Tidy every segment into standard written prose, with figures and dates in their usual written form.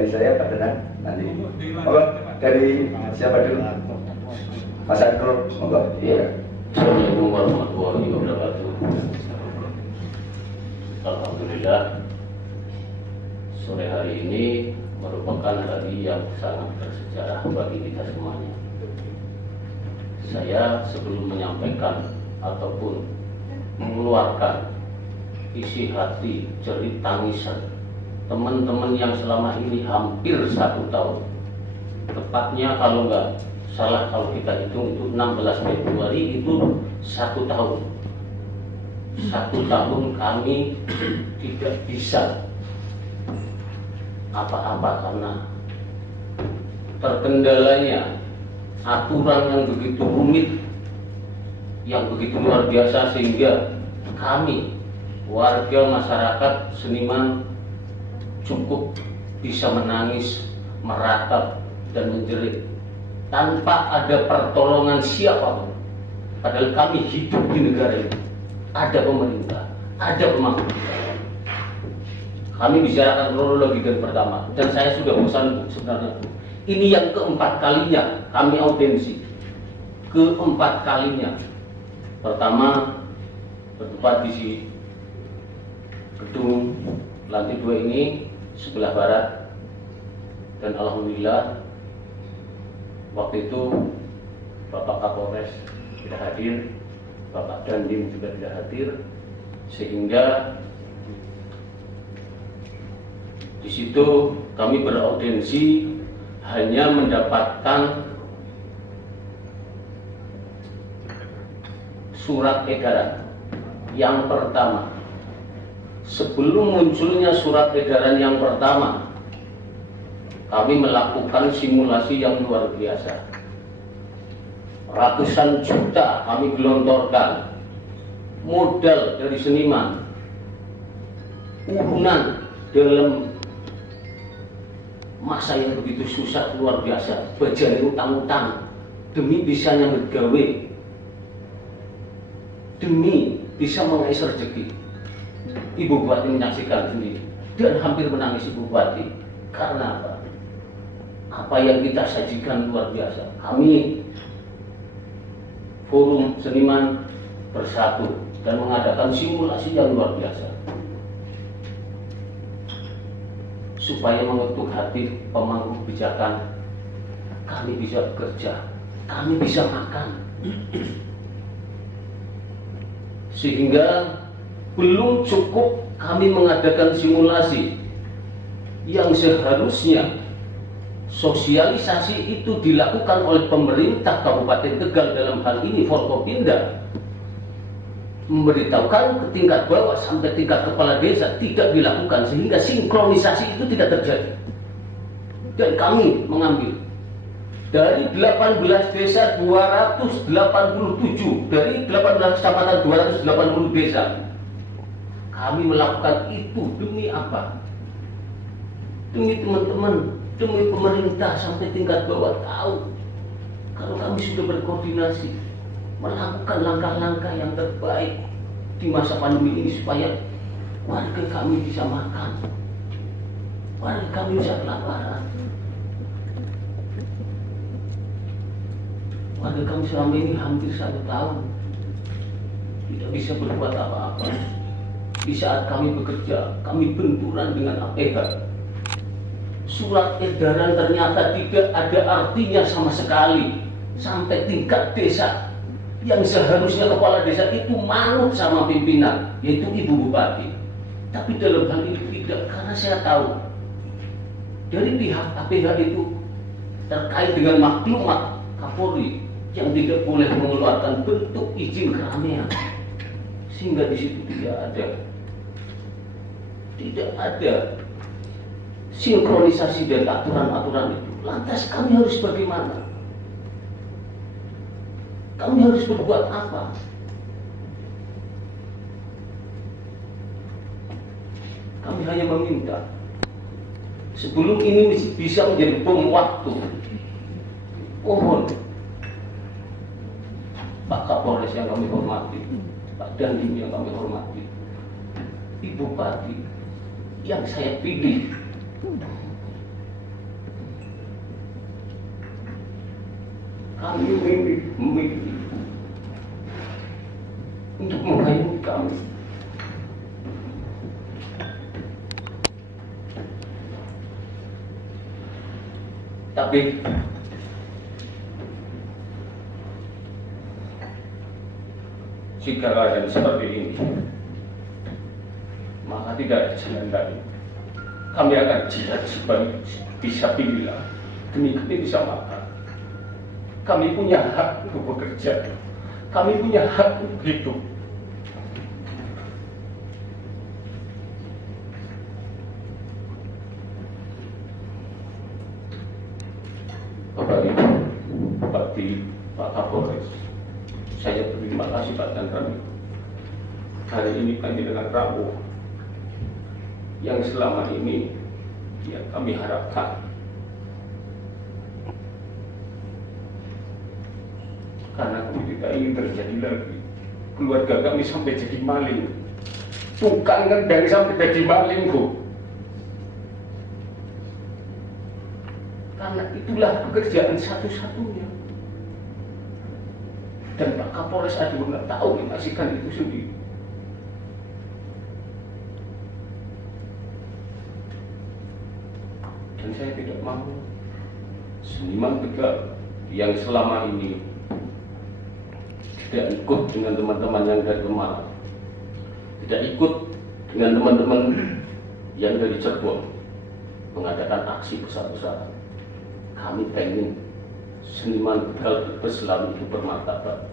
dari saya Pak Danang nanti. Oh, dari siapa dulu? Mas Andro, monggo. Iya. Assalamualaikum warahmatullahi wabarakatuh. Alhamdulillah, sore hari ini merupakan hari yang sangat bersejarah bagi kita semuanya. Saya sebelum menyampaikan ataupun mengeluarkan isi hati, jerit tangisan teman-teman yang selama ini hampir 1 tahun, tepatnya kalau nggak salah kalau kita hitung itu 16 Februari itu 1 tahun. 1 tahun kami tidak bisa apa-apa karena terkendalanya aturan yang begitu rumit, yang begitu luar biasa, sehingga kami warga masyarakat seniman cukup bisa menangis, meratap dan menjerit tanpa ada pertolongan siapapun. Padahal kami hidup di negara ini, ada pemerintah, ada pemangku. Kami bicarakan kronologi dan pertama, dan saya sudah bosan sebenarnya. Ini yang keempat kalinya kami audiensi, keempat kalinya. Pertama bertempat di gedung lantai 2 ini sebelah barat, dan alhamdulillah waktu itu Bapak Kapolres tidak hadir, Bapak Dandim juga tidak hadir, sehingga di situ kami beraudiensi hanya mendapatkan surat edaran yang pertama. Sebelum munculnya surat edaran yang pertama, kami melakukan simulasi yang luar biasa. Ratusan juta kami gelontorkan, modal dari seniman, urunan dalam masa yang begitu susah luar biasa, bejani utang-utang demi bisanya bergawe, demi bisa mengais rezeki. Ibu Bupati menyaksikan sendiri dan hampir menangis Ibu Bupati. Karena apa? Apa yang kita sajikan luar biasa. Kami forum seniman bersatu dan mengadakan simulasi yang luar biasa supaya mengetuk hati pemangku kebijakan. Kami bisa bekerja, kami bisa makan, sehingga belum cukup kami mengadakan simulasi yang seharusnya sosialisasi itu dilakukan oleh pemerintah Kabupaten Tegal, dalam hal ini Forkopimda, memberitahukan ke tingkat bawah sampai tingkat kepala desa, tidak dilakukan, sehingga sinkronisasi itu tidak terjadi. Dan kami mengambil dari 18 desa 287, dari 18 kecamatan 280 desa, kami melakukan itu demi apa? Demi teman-teman, demi pemerintah sampai tingkat bawah tahu kalau kami sudah berkoordinasi melakukan langkah-langkah yang terbaik di masa pandemi ini supaya warga kami bisa makan, warga kami bisa kelaparan, warga kami selama ini hampir 1 tahun tidak bisa berbuat apa-apa. Di saat kami bekerja, kami benturan dengan APH. Surat edaran ternyata tidak ada artinya sama sekali sampai tingkat desa, yang seharusnya kepala desa itu manut sama pimpinan, yaitu Ibu Bupati. Tapi dalam hal ini tidak, karena saya tahu dari pihak APH itu terkait dengan maklumat Kapolri yang tidak boleh mengeluarkan bentuk izin keramaian, sehingga di situ tidak ada sinkronisasi dari aturan-aturan itu. Lantas kami harus bagaimana? Kami harus berbuat apa? Kami hanya meminta sebelum ini bisa menjadi bom waktu, mohon Pak Kapolres yang kami hormati, Pak Dandim yang kami hormati, Ibu Bupati yang saya pilih Kami memilih untuk mengayomi kami. Tapi jika keadaan seperti ini, maka tidak ada jalan lain. Kami akan jihad sebaik bisa pilih demi kami bisa makan. Kami punya hak untuk bekerja. Kami punya hak untuk hidup. Bapak Ibu, Bupati, Pak Kapolres, saya berterima kasih Pak Chandra. Hari ini kami dengan Rabu yang selama ini yang kami harapkan, karena kami tidak ingin terjadi lagi keluarga kami sampai jadi maling, bukan ngendang sampai jadi maling, Bu. Karena itulah pekerjaan satu-satunya. Dan Pak Kapolres ada benar tahu menyaksikan itu sendiri. Dan saya tidak mau seniman Tegal yang selama ini tidak ikut dengan teman-teman yang dari Kemang, tidak ikut dengan teman-teman yang dari Cirebon mengadakan aksi besar-besaran. Kami pengen seniman Tegal selalu itu bermartabat.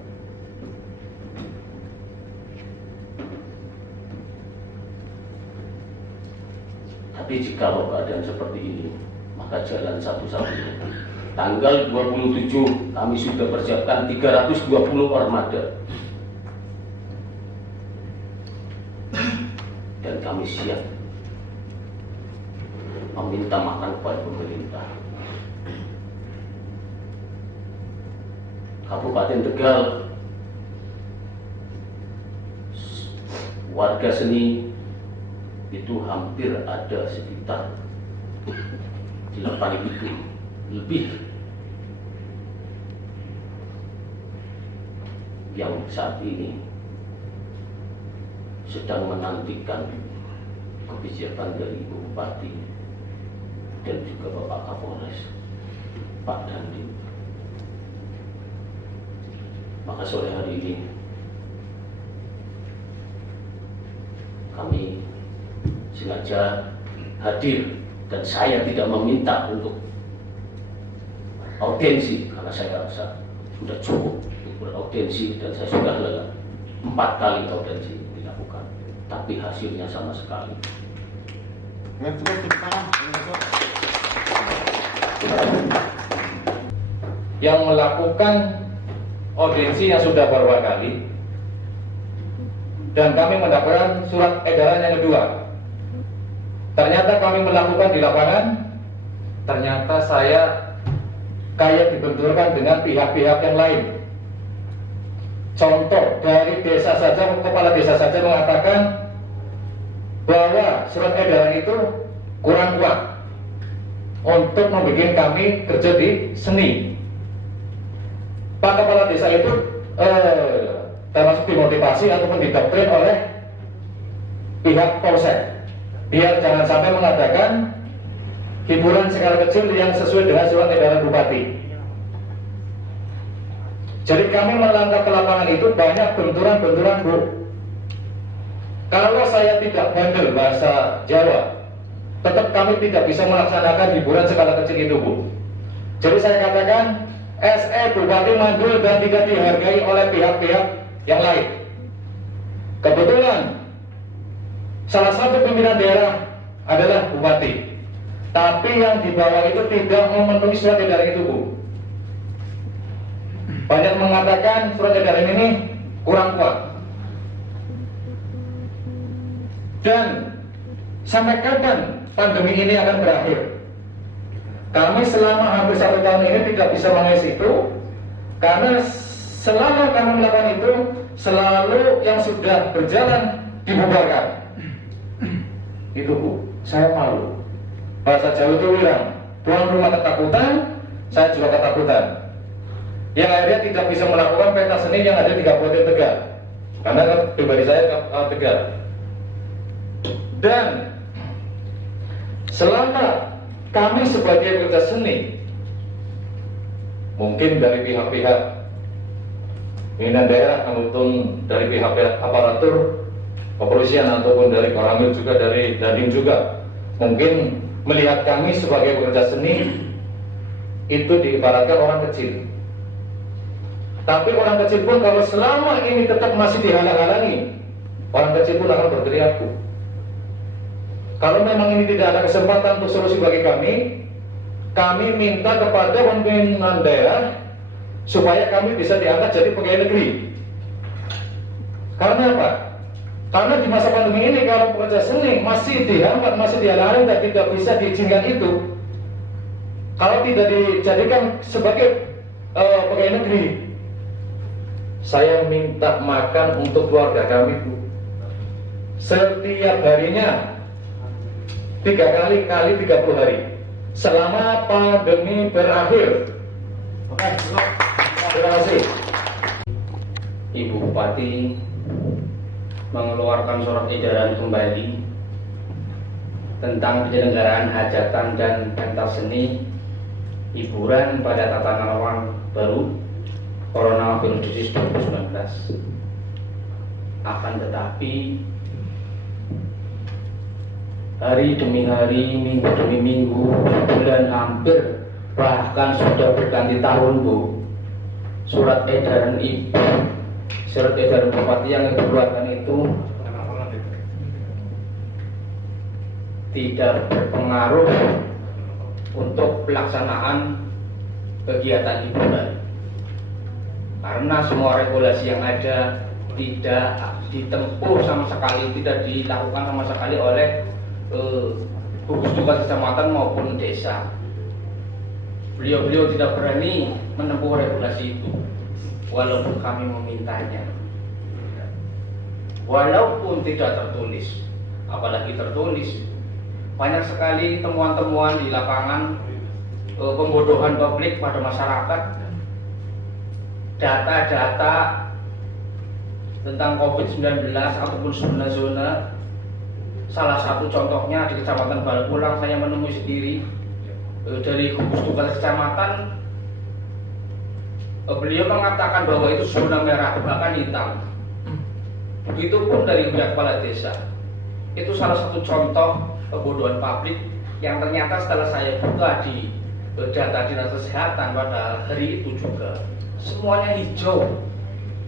Tapi jika keadaan seperti ini, maka jalan satu-satunya. Tanggal 27 kami sudah persiapkan 320 armada. Dan kami siap meminta makan kepada pemerintah. Kabupaten Tegal, warga seni itu hampir ada sekitar 8.000 lebih yang saat ini sedang menantikan kebijakan dari Ibu Bupati dan juga Bapak Kapolres, Pak Dandim. Maka sore hari ini kami sengaja hadir, dan saya tidak meminta untuk audiensi karena saya rasa sudah cukup untuk beraudiensi, dan saya sudah lelah 4 kali audiensi dilakukan, tapi hasilnya sama sekali. Yang melakukan audiensi yang sudah beberapa kali, dan kami mendapatkan surat edaran yang kedua. Ternyata kami melakukan di lapangan, ternyata saya kayak dibenturkan dengan pihak-pihak yang lain. Contoh dari desa saja, kepala desa saja mengatakan bahwa surat edaran itu kurang kuat untuk membuat kami kerja di seni. Pak kepala desa itu termasuk dimotivasi ataupun didoktrin oleh pihak polsek, biar jangan sampai mengadakan hiburan skala kecil yang sesuai dengan surat edaran bupati. Jadi kami melangkah ke lapangan itu banyak benturan-benturan, Bu. Kalau saya tidak bandel bahasa Jawa, tetap kami tidak bisa melaksanakan hiburan skala kecil itu, Bu. Jadi saya katakan SE Bupati mandul dan tidak dihargai oleh pihak-pihak yang lain. Kebetulan salah satu pimpinan daerah adalah Bupati, tapi yang di bawah itu tidak memenuhi surat edaran itu, Bu. Banyak mengatakan surat edaran ini kurang kuat. Dan sampai kapan pandemi ini akan berakhir? Kami selama hampir 1 tahun ini tidak bisa mengisi itu, karena selama kami melakukan itu selalu yang sudah berjalan dibubarkan. Itu, Bu, saya malu. Bahasa Jawa itu bilang, tuan rumah ketakutan, saya juga ketakutan. yang akhirnya tidak bisa melakukan pentas seni yang ada di Kabupaten Tegal, karena pribadi saya Tegal. Dan selama kami sebagai pekerja seni, mungkin dari pihak-pihak pimpinan daerah maupun dari pihak-pihak aparatur kepolisian ataupun dari Koramil juga, dari Dandim juga, mungkin melihat kami sebagai pekerja seni itu diibaratkan orang kecil. Tapi orang kecil pun kalau selama ini tetap masih dihalang-halangi, orang kecil pun akan berteriak. Kalau memang ini tidak ada kesempatan untuk solusi bagi kami minta kepada pimpinan daerah supaya kami bisa diangkat jadi pegawai negeri. Karena apa? Karena di masa pandemi ini kalau pekerja seni masih dihambat, masih dihalang dan tidak bisa diizinkan itu, kalau tidak dijadikan sebagai pegawai negeri, saya minta makan untuk keluarga kami, Bu. Setiap harinya 3 kali 30 hari selama pandemi berakhir. Terima kasih. Ibu Bupati mengeluarkan surat edaran kembali tentang penyelenggaraan hajatan dan pentas seni hiburan pada tatanan baru Coronavirus 2019. Akan tetapi hari demi hari, minggu demi minggu, bulan hampir bahkan sudah berganti tahun, Bu. Surat edaran Ibu, surat edaran Bupati yang dikeluarkan itu tidak berpengaruh untuk pelaksanaan kegiatan hiburan, karena semua regulasi yang ada tidak ditempuh sama sekali, tidak dilakukan sama sekali oleh gugus tugas kecamatan maupun desa. Beliau tidak berani menempuh regulasi itu, walaupun kami memintanya. Walaupun tidak tertulis, apalagi tertulis, banyak sekali temuan-temuan di lapangan, pembodohan publik pada masyarakat, data-data tentang COVID-19 ataupun zona-zona. Salah satu contohnya di Kecamatan Balpulang, saya menemui sendiri dari gugus tugas kecamatan, beliau mengatakan bahwa itu zona merah bahkan hitam. Begitupun dari pihak kepala desa. Itu salah satu contoh kebodohan publik yang ternyata setelah saya buka di data dinas kesehatan pada hari itu juga semuanya hijau.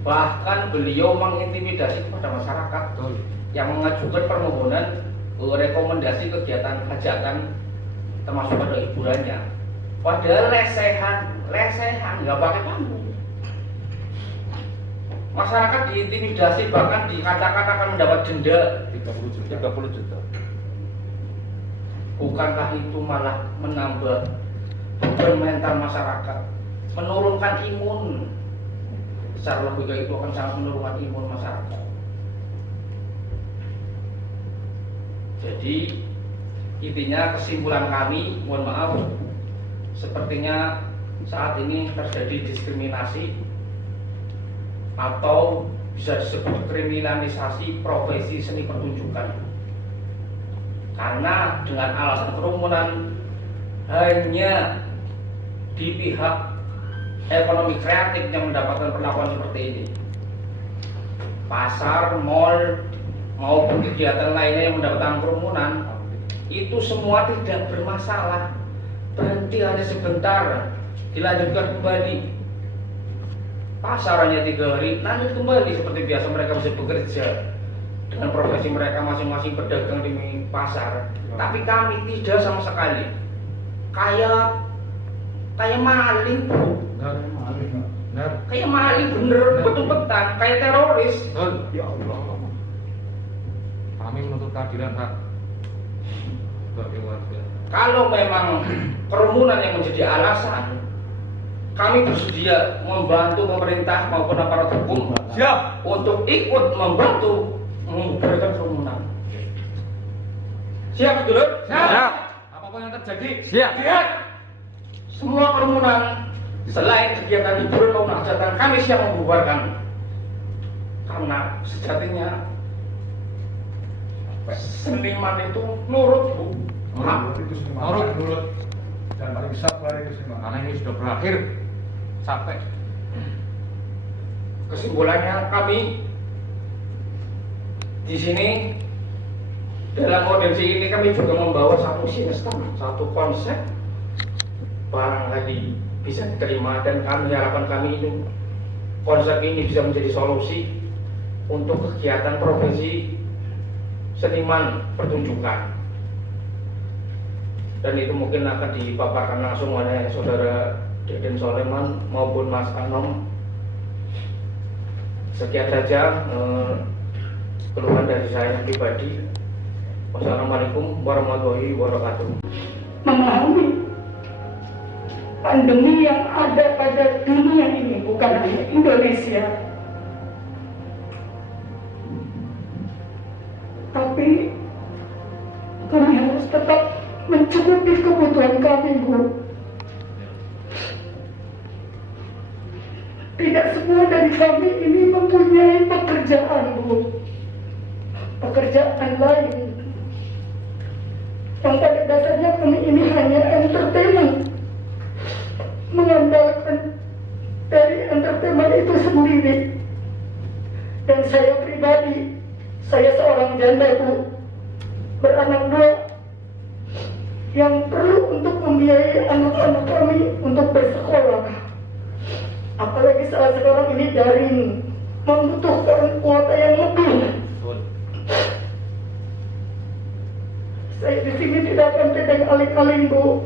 Bahkan beliau mengintimidasi kepada masyarakat yang mengajukan permohonan rekomendasi kegiatan hajatan termasuk pada hiburannya, padahal lesehan nggak pakai panggung. Masyarakat diintimidasi, bahkan dikatakan akan mendapat denda 30 juta. Bukankah itu malah menambah beban mental masyarakat, menurunkan imun? Secara logika itu akan sangat menurunkan imun masyarakat. Jadi intinya kesimpulan kami, mohon maaf, sepertinya saat ini terjadi diskriminasi atau bisa disebut kriminalisasi profesi seni pertunjukan. Karena dengan alasan kerumunan hanya di pihak ekonomi kreatif yang mendapatkan perlakuan seperti ini. Pasar, mal, maupun kegiatan lainnya yang mendapatkan kerumunan, itu semua tidak bermasalah. Berhenti hanya sebentar, dilanjutkan kembali. Pasar hanya 3 hari, lanjut kembali seperti biasa, mereka bisa bekerja dengan profesi mereka masing-masing, berdagang di pasar. Tapi kami tidak sama sekali. Kayak maling, Bu. Kayak maling bener, betul-betul, kayak teroris. Ya Allah. Kami menuntut keadilan hak bagi warga. Kalau memang kerumunan yang menjadi alasan, kami bersedia membantu pemerintah maupun aparat hukum siap untuk ikut membantu membubarkan kerumunan. Siap, Dulur? Siap. Apapun yang terjadi, siap. Semua kerumunan Selain kegiatan hiburan maupun hajatan, kami siap membubarkan. Karena sejatinya seniman itu nurut, Bu. Nurut. Dan paling sabar itu seniman. Karena ini sudah berakhir, capek. Kesimpulannya kami di sini dalam audiensi ini kami juga membawa satu sinestem, satu konsep barangkali bisa diterima, dan harapan kami ini konsep ini bisa menjadi solusi untuk kegiatan profesi seniman pertunjukan, dan itu mungkin akan dipaparkan langsung oleh saudara Deden Soleman maupun Mas Anom. Sekian saja keluhan dari saya pribadi. Wassalamualaikum warahmatullahi wabarakatuh. Memahami pandemi yang ada pada dunia ini, bukan hanya Indonesia, tapi kami harus tetap mencukupi kebutuhan kami, Bu. Tidak semua dari kami ini mempunyai pekerjaan, Bu. Pekerjaan lain yang pada dasarnya kami ini hanya entertainment, mengandalkan dari entertainment itu sendiri. Dan saya pribadi, saya seorang janda, Bu, beranak 2 yang perlu untuk membiayai anak-anak kami untuk bersekolah. Apalagi saat sekarang ini daring, membutuhkan kuota yang lebih. Saya di sini tidak akan pedang aling-aling, Bu.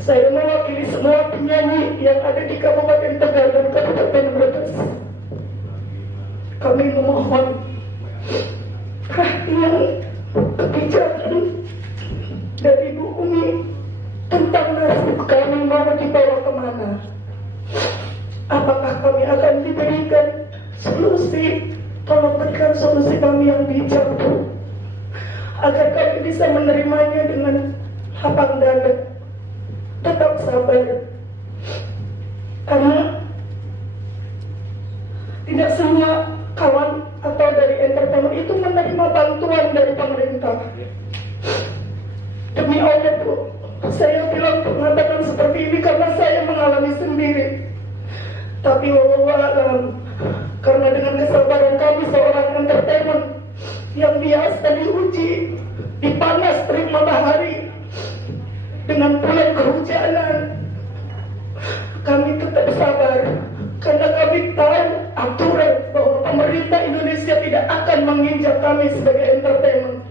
Saya mewakili semua penyanyi yang ada di Kabupaten Tegal dan Kabupaten Brebes. Kami memohon perhatian kebijakan dari Bu Umi tentang nasib kami mau dibawa kemana. Apakah kami akan diberikan solusi? Tolong berikan solusi kami yang bijak, Bu, agar kami bisa menerimanya dengan lapang dada. Tetap sabar, karena tidak semua kawan atau dari entertainment itu menerima bantuan dari pemerintah. Demi Allah, Bu, saya bilang mengatakan seperti ini karena saya mengalami sendiri. Tapi wallahualam, karena dengan kesabaran kami seorang entertainment yang biasa diuji di panas terik matahari dengan bulan kehujanan, kami tetap sabar karena kami tahu aturan bahwa pemerintah Indonesia tidak akan menginjak kami sebagai entertainment.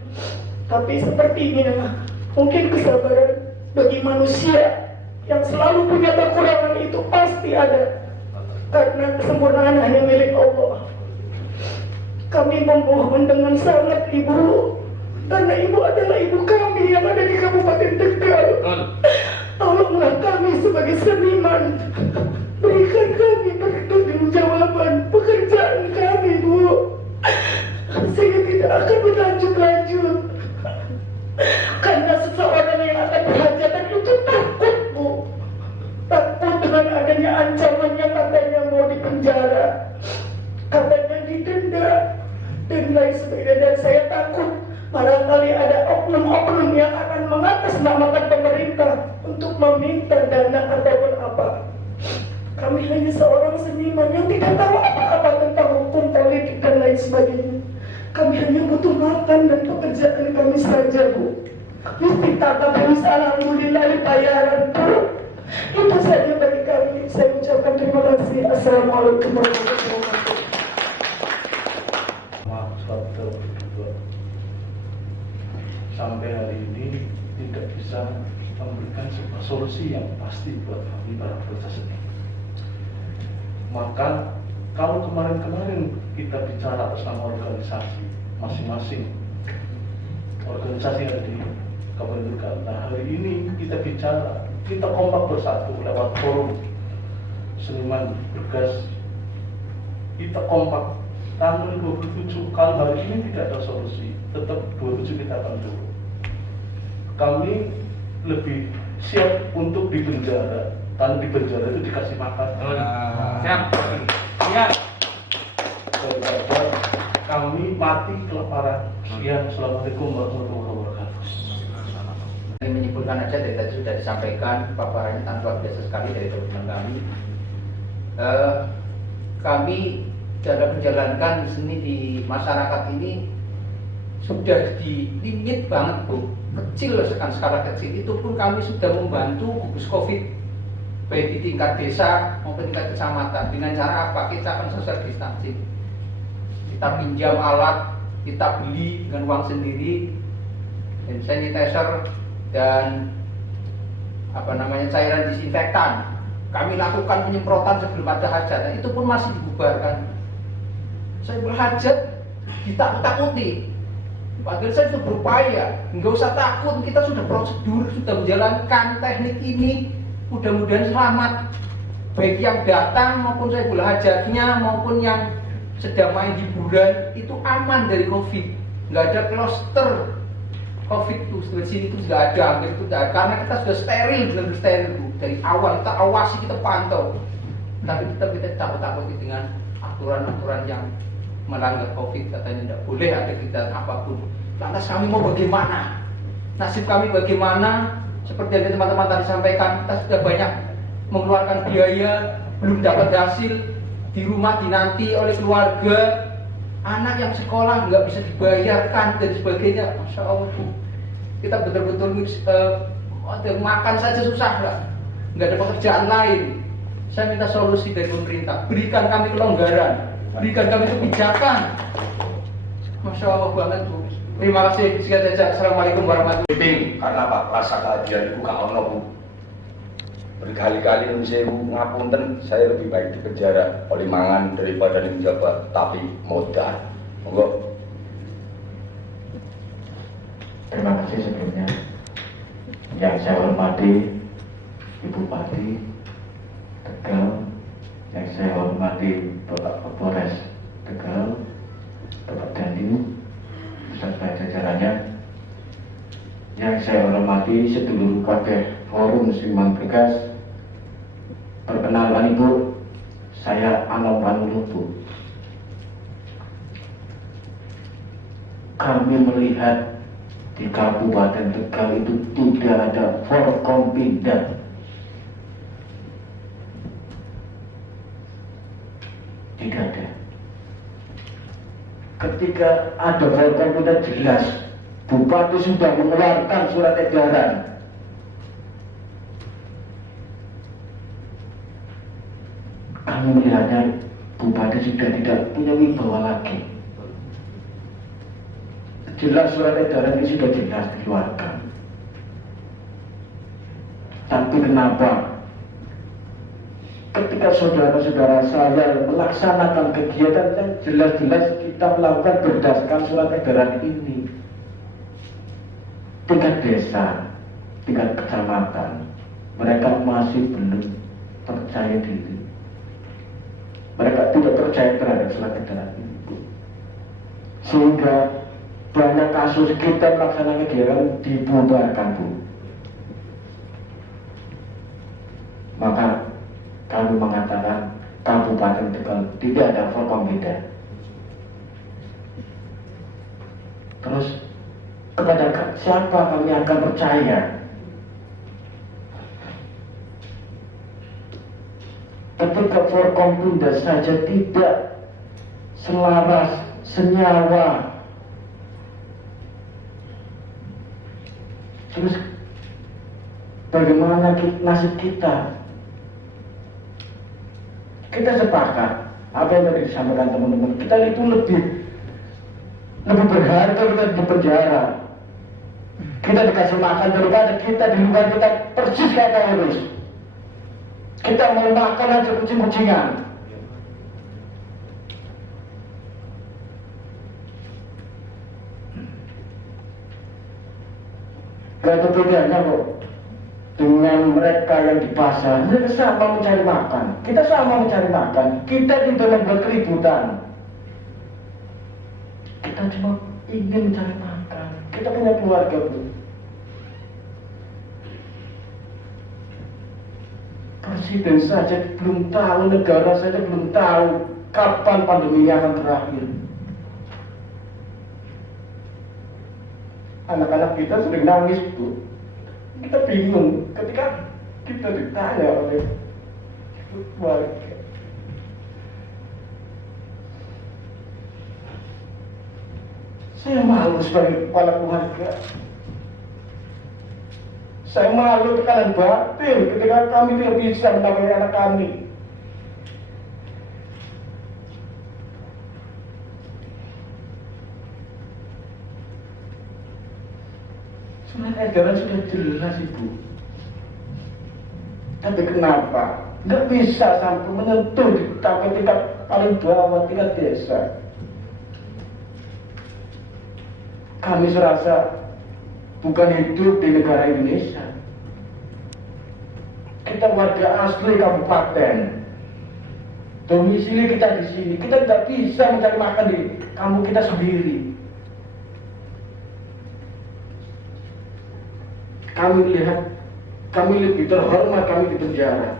Tapi sepertinya mungkin kesabaran bagi manusia yang selalu punya kekurangan itu pasti ada, karena kesempurnaan hanya milik Allah. Kami memohon dengan sangat, Ibu, karena Ibu adalah ibu kami yang ada di Kabupaten Tegal. Tolonglah kami sebagai seniman, berikan kami pertanggungjawaban pekerjaan kami, Bu, sehingga tidak akan berlanjut-lanjut. Karena seseorang yang akan berhajatan itu takut, Bu, takut dengan adanya ancamannya, katanya mau dipenjara, katanya didenda dan lain sebagainya. Dan saya takut barangkali ada oknum-oknum yang akan mengatasnamakan pemerintah untuk meminta dana ataupun apa. Kami hanya seorang seniman yang tidak tahu apa-apa tentang hukum, politik dan lain sebagainya. Kami hanya butuh makan dan pekerjaan kami saja, Bu. Istiqamah terus, alhamdulillah, bayaran, Bu. Itu saja bagi kami. Saya ucapkan terima kasih. Assalamualaikum warahmatullahi wabarakatuh. Maaf, sampai hari ini tidak bisa memberikan sebuah solusi yang pasti buat kami para pekerja seni. Maka kalau kemarin-kemarin kita bicara atas nama organisasi masing-masing, organisasi yang ada di Kabupaten Tegal, nah hari ini kita bicara, kita kompak bersatu lewat forum seniman bergas, kita kompak tanggal 27. Kalau hari ini tidak ada solusi, tetap 27 kita akan turun. Kami lebih siap untuk dipenjara Kalau di penjara itu dikasih makan. Siap. Iya. Daripada kami mati kelaparan. Sekian, assalamualaikum warahmatullahi wabarakatuh. Ini menyimpulkan aja dari tadi sudah disampaikan paparannya sangat luar biasa sekali dari teman kami. Kami dalam menjalankan seni di masyarakat ini sudah di limit banget Bu, kecil skala kecil itu pun kami sudah membantu gugus COVID baik di tingkat desa maupun tingkat kecamatan. Dengan cara apa? Kita akan social distancing, kita pinjam alat, kita beli dengan uang sendiri, hand sanitizer dan cairan disinfektan. Kami lakukan penyemprotan sebelum ada hajat, itu pun masih dibubarkan. Saya berhajat ditakut-takuti. Padahal saya sudah berupaya, nggak usah takut, kita sudah prosedur, sudah menjalankan teknik ini, mudah-mudahan selamat. Baik yang datang maupun saya hajatnya maupun yang sedang main hiburan itu aman dari COVID. Nggak ada cluster COVID itu di sini itu sudah ada, hampir itu tidak, karena kita sudah steril, benar-benar steril Bu. Dari awal kita awasi, kita pantau, tapi kita takut-takuti dengan aturan-aturan yang melanggar COVID, katanya tidak boleh ada kegiatan apapun. Lantas kami mau bagaimana? Nasib kami bagaimana? Seperti yang teman-teman tadi sampaikan, kita sudah banyak mengeluarkan biaya, belum dapat hasil, di rumah dinanti oleh keluarga, anak yang sekolah nggak bisa dibayarkan dan sebagainya. Masya Allah Bu, kita betul-betul makan saja susah lah, nggak ada pekerjaan lain. Saya minta solusi dari pemerintah, berikan kami kelonggaran, berikan kami kebijakan. Masya Allah banget Bu. Terima kasih. Sekian saja. Assalamualaikum warahmatullahi wabarakatuh. Karena Pak rasa keadilan itu gak ono Bu. Berkali-kali saya ngapunten, saya lebih baik di penjara oleh mangan daripada di menjabat, tapi modal. Monggo. Terima kasih sebelumnya. Yang saya hormati Ibu Bupati Tegal, yang saya hormati Bapak Kapolres Tegal, Bapak Dandi, beserta jajarannya, yang saya hormati sedulur kabeh Forum Seniman Bergas. Perkenalkan Ibu, saya Anom Panulubu. Kami melihat di Kabupaten Tegal itu tidak ada Forkompinda. Tidak ada. Ketika ada Forkompinda jelas Bupati sudah mengeluarkan surat edaran. Kami melihatnya Bupati sudah tidak punya wibawa lagi. Jelas surat edaran ini sudah jelas dikeluarkan. Tapi kenapa ketika saudara-saudara saya melaksanakan kegiatan yang jelas-jelas kita melakukan berdasarkan surat edaran ini, tingkat desa, tingkat kecamatan, mereka masih belum percaya diri. Mereka tidak percaya terhadap surat edaran ini, sehingga banyak kasus kita melaksanakan kegiatan dibubarkan Bu. Maka kami mengatakan Kabupaten Tegal tidak ada Forkompinda. Terus kepada siapa kami akan percaya? Ketika Forkompinda saja tidak selaras, senyawa, terus bagaimana nasib kita? Kita sepakat apa yang tadi disampaikan teman-teman, kita itu lebih berharga kita di penjara. Kita dikasih makan daripada kita di luar, kita persis kata urus. Kita mau makan aja kucing-kucingan. Gak ada bedanya kok dengan mereka yang di pasar. Mereka sama mencari makan, kita sama mencari makan. Kita tidak membuat keributan, kita cuma ingin mencari makan. Kita punya keluarga Bu. Presiden saja belum tahu, negara saja belum tahu kapan pandemi ini akan berakhir. Anak-anak kita sering nangis, Bu. Kita bingung ketika kita ditanya oleh keluarga. Saya malu sebagai kepala keluarga. Saya malu tekanan batin ketika kami tidak bisa menamai anak kami. Surat edaran sudah jelas, Ibu. Tapi kenapa nggak bisa sampai menyentuh di tingkat paling bawah, tingkat desa? Kami serasa bukan hidup di negara Indonesia. Kita warga asli kabupaten. Domisili kita di sini. Kita tidak bisa mencari makan di kampung kita sendiri. Kami lihat, kami lebih terhormat kami di penjara.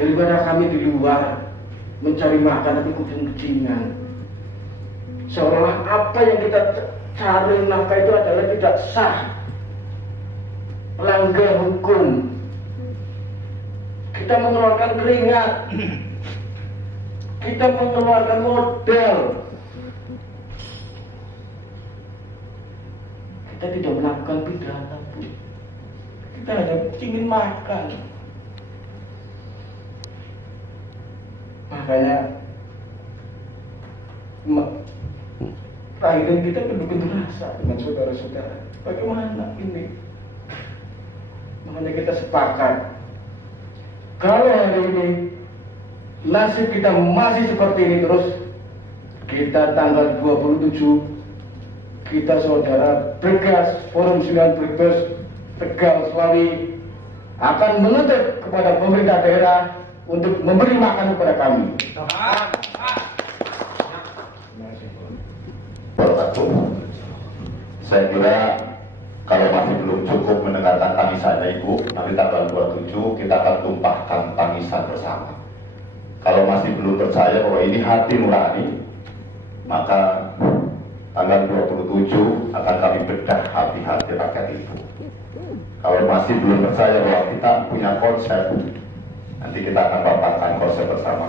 Daripada kami di luar mencari makan tapi kucing-kucingan. Seolah apa yang kita cari nafkah itu adalah tidak sah, melanggar hukum. Kita mengeluarkan keringat, kita mengeluarkan modal. Kita tidak melakukan pidana, Bu. Kita hanya ingin makan. Makanya terakhir kita benar-benar rasa dengan saudara-saudara. Bagaimana ini? Makanya kita sepakat, kalau hari ini nasib kita masih seperti ini terus, kita tanggal 27 kita saudara Bergas, Forum 9 Bergas Tegal Swawi akan menuntut kepada pemerintah daerah untuk memberi makan kepada kami. Saya kira kalau masih belum cukup mendengarkan tangisannya Ibu, nanti tanggal 27 kita akan tumpahkan tangisan bersama. Kalau masih belum percaya bahwa ini hati nurani, maka tanggal 27 akan kami bedah hati-hati rakyat Ibu. Kalau masih belum percaya bahwa kita punya konsep, nanti kita akan paparkan konsep bersama.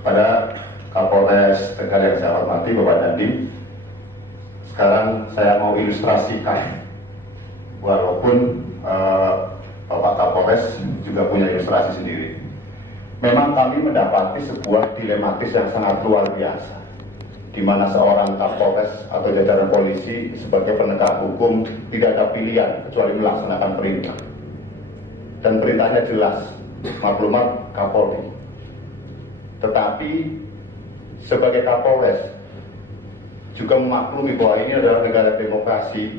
Pada Kapolres Tegal yang saya hormati, Bapak Dandim, sekarang saya mau ilustrasikan, walaupun Bapak Kapolres juga punya ilustrasi sendiri. Memang kami mendapati sebuah dilematis yang sangat luar biasa, di mana seorang Kapolres atau jajaran polisi sebagai penegak hukum tidak ada pilihan kecuali melaksanakan perintah. Dan perintahnya jelas, maklumat Kapolri. Tetapi sebagai Kapolres juga memaklumi bahwa ini adalah negara demokrasi,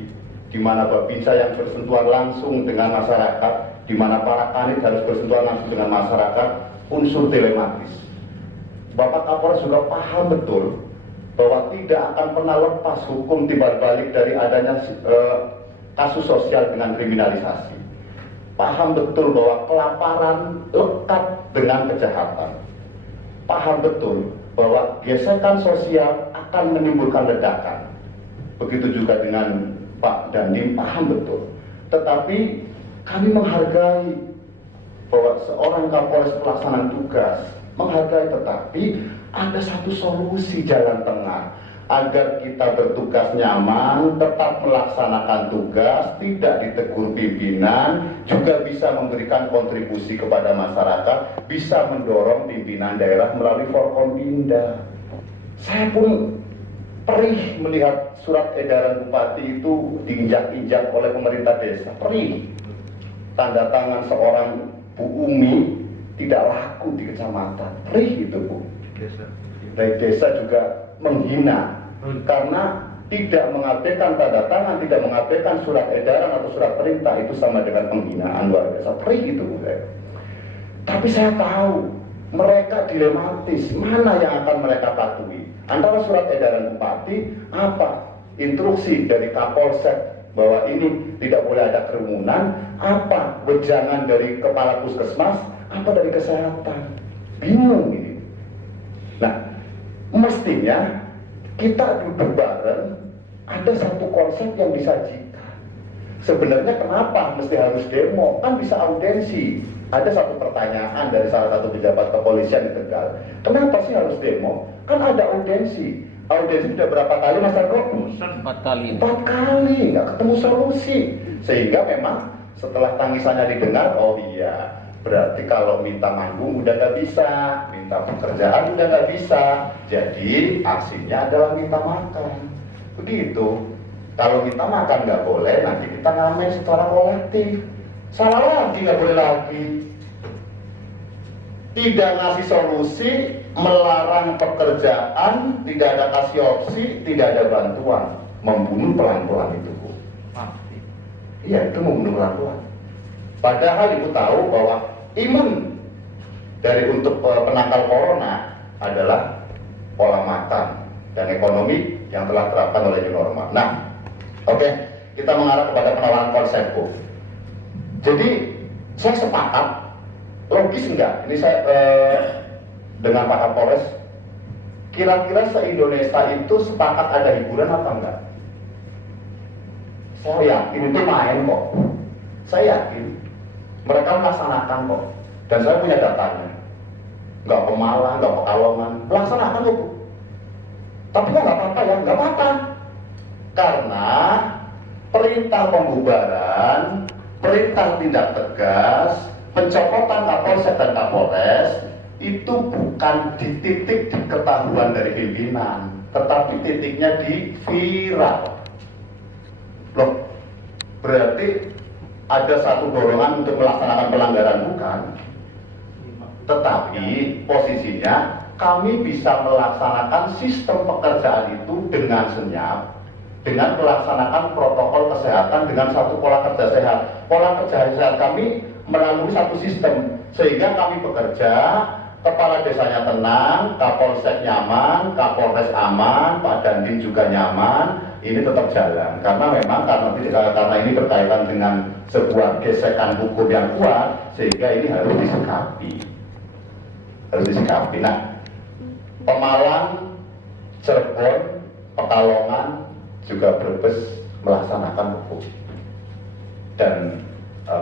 di mana Babinsa yang bersentuhan langsung dengan masyarakat, di mana para kanit harus bersentuhan langsung dengan masyarakat, unsur dilematis. Bapak Kapolres juga paham betul bahwa tidak akan pernah lepas hukum timbal balik dari adanya kasus sosial dengan kriminalisasi. Paham betul bahwa kelaparan lekat dengan kejahatan. Paham betul bahwa gesekan sosial akan menimbulkan ledakan. Begitu juga dengan Pak Dandim, paham betul. Tetapi kami menghargai bahwa seorang Kapolres pelaksanaan tugas, menghargai, tetapi ada satu solusi jalan tengah agar kita bertugas nyaman, tetap melaksanakan tugas, tidak ditegur pimpinan, juga bisa memberikan kontribusi kepada masyarakat, bisa mendorong pimpinan daerah melalui Forkompinda. Saya pun perih melihat surat edaran bupati itu diinjak-injak oleh pemerintah desa. Perih. Tanda tangan seorang Bu Umi tidak laku di kecamatan. Perih itu, Bu. Dari desa juga menghina karena tidak mengabaikan tanda tangan, tidak mengabaikan surat edaran atau surat perintah, itu sama dengan penghinaan luar biasa. Perih itu, Bu. Tapi saya tahu mereka dilematis, mana yang akan mereka patuhi antara surat edaran bupati apa instruksi dari Kapolsek bahwa ini tidak boleh ada kerumunan, apa wejangan dari kepala puskesmas, apa dari kesehatan, bingung ini. Nah, mestinya kita duduk bareng, ada satu konsep yang disajikan. Sebenarnya kenapa mesti harus demo? Kan bisa audensi. Ada satu pertanyaan dari salah satu pejabat kepolisian di Tegal. Kenapa sih harus demo? Kan ada audensi. Audensi sudah berapa kali Mas Argo? 4 kali. 4 kali, nggak ketemu solusi. Sehingga memang setelah tangisannya didengar, oh iya, berarti kalau minta manggung udah nggak bisa, minta pekerjaan udah nggak bisa. Jadi aksinya adalah minta makan. Begitu. Kalau minta makan nggak boleh, nanti kita ngamen secara kolektif. Salah lagi, nggak boleh lagi. Tidak ngasih solusi, melarang pekerjaan, tidak ada kasih opsi, tidak ada bantuan. Membunuh pelan-pelan itu, Bu. Iya, itu membunuh pelan-pelan. Padahal Ibu tahu bahwa imun dari untuk penangkal corona adalah pola makan dan ekonomi yang telah terapkan oleh new normal. Nah, oke, kita mengarah kepada penawaran konsep, Bu. Jadi, saya sepakat, logis enggak? Ini saya dengan Pak Kapolres, kira-kira se-Indonesia itu sepakat ada hiburan apa enggak? Saya yakin itu main kok. Saya yakin mereka melaksanakan kok. Dan saya punya datanya. Enggak ke Malang, enggak ke Pekalongan, melaksanakan kok, Bu. Tapi kan nggak apa-apa ya, nggak apa-apa. Karena perintah pembubaran, perintah tindak tegas, pencopotan Kapolsek dan Kapolres itu bukan di titik diketahuan dari pimpinan, tetapi titiknya di viral. Loh, berarti ada satu dorongan untuk melaksanakan pelanggaran bukan? Tetapi posisinya kami bisa melaksanakan sistem pekerjaan itu dengan senyap, dengan melaksanakan protokol kesehatan dengan satu pola kerja sehat. Pola kerja sehat kami melalui satu sistem, sehingga kami bekerja, kepala desanya tenang, Kapolsek nyaman, Kapolres aman, Pak Dandim juga nyaman. Ini tetap jalan, karena memang karena ini berkaitan dengan sebuah gesekan hukum yang kuat, sehingga ini harus disikapi. Nah, Pemalang, Cirebon, Pekalongan, juga Brebes melaksanakan hukum. Dan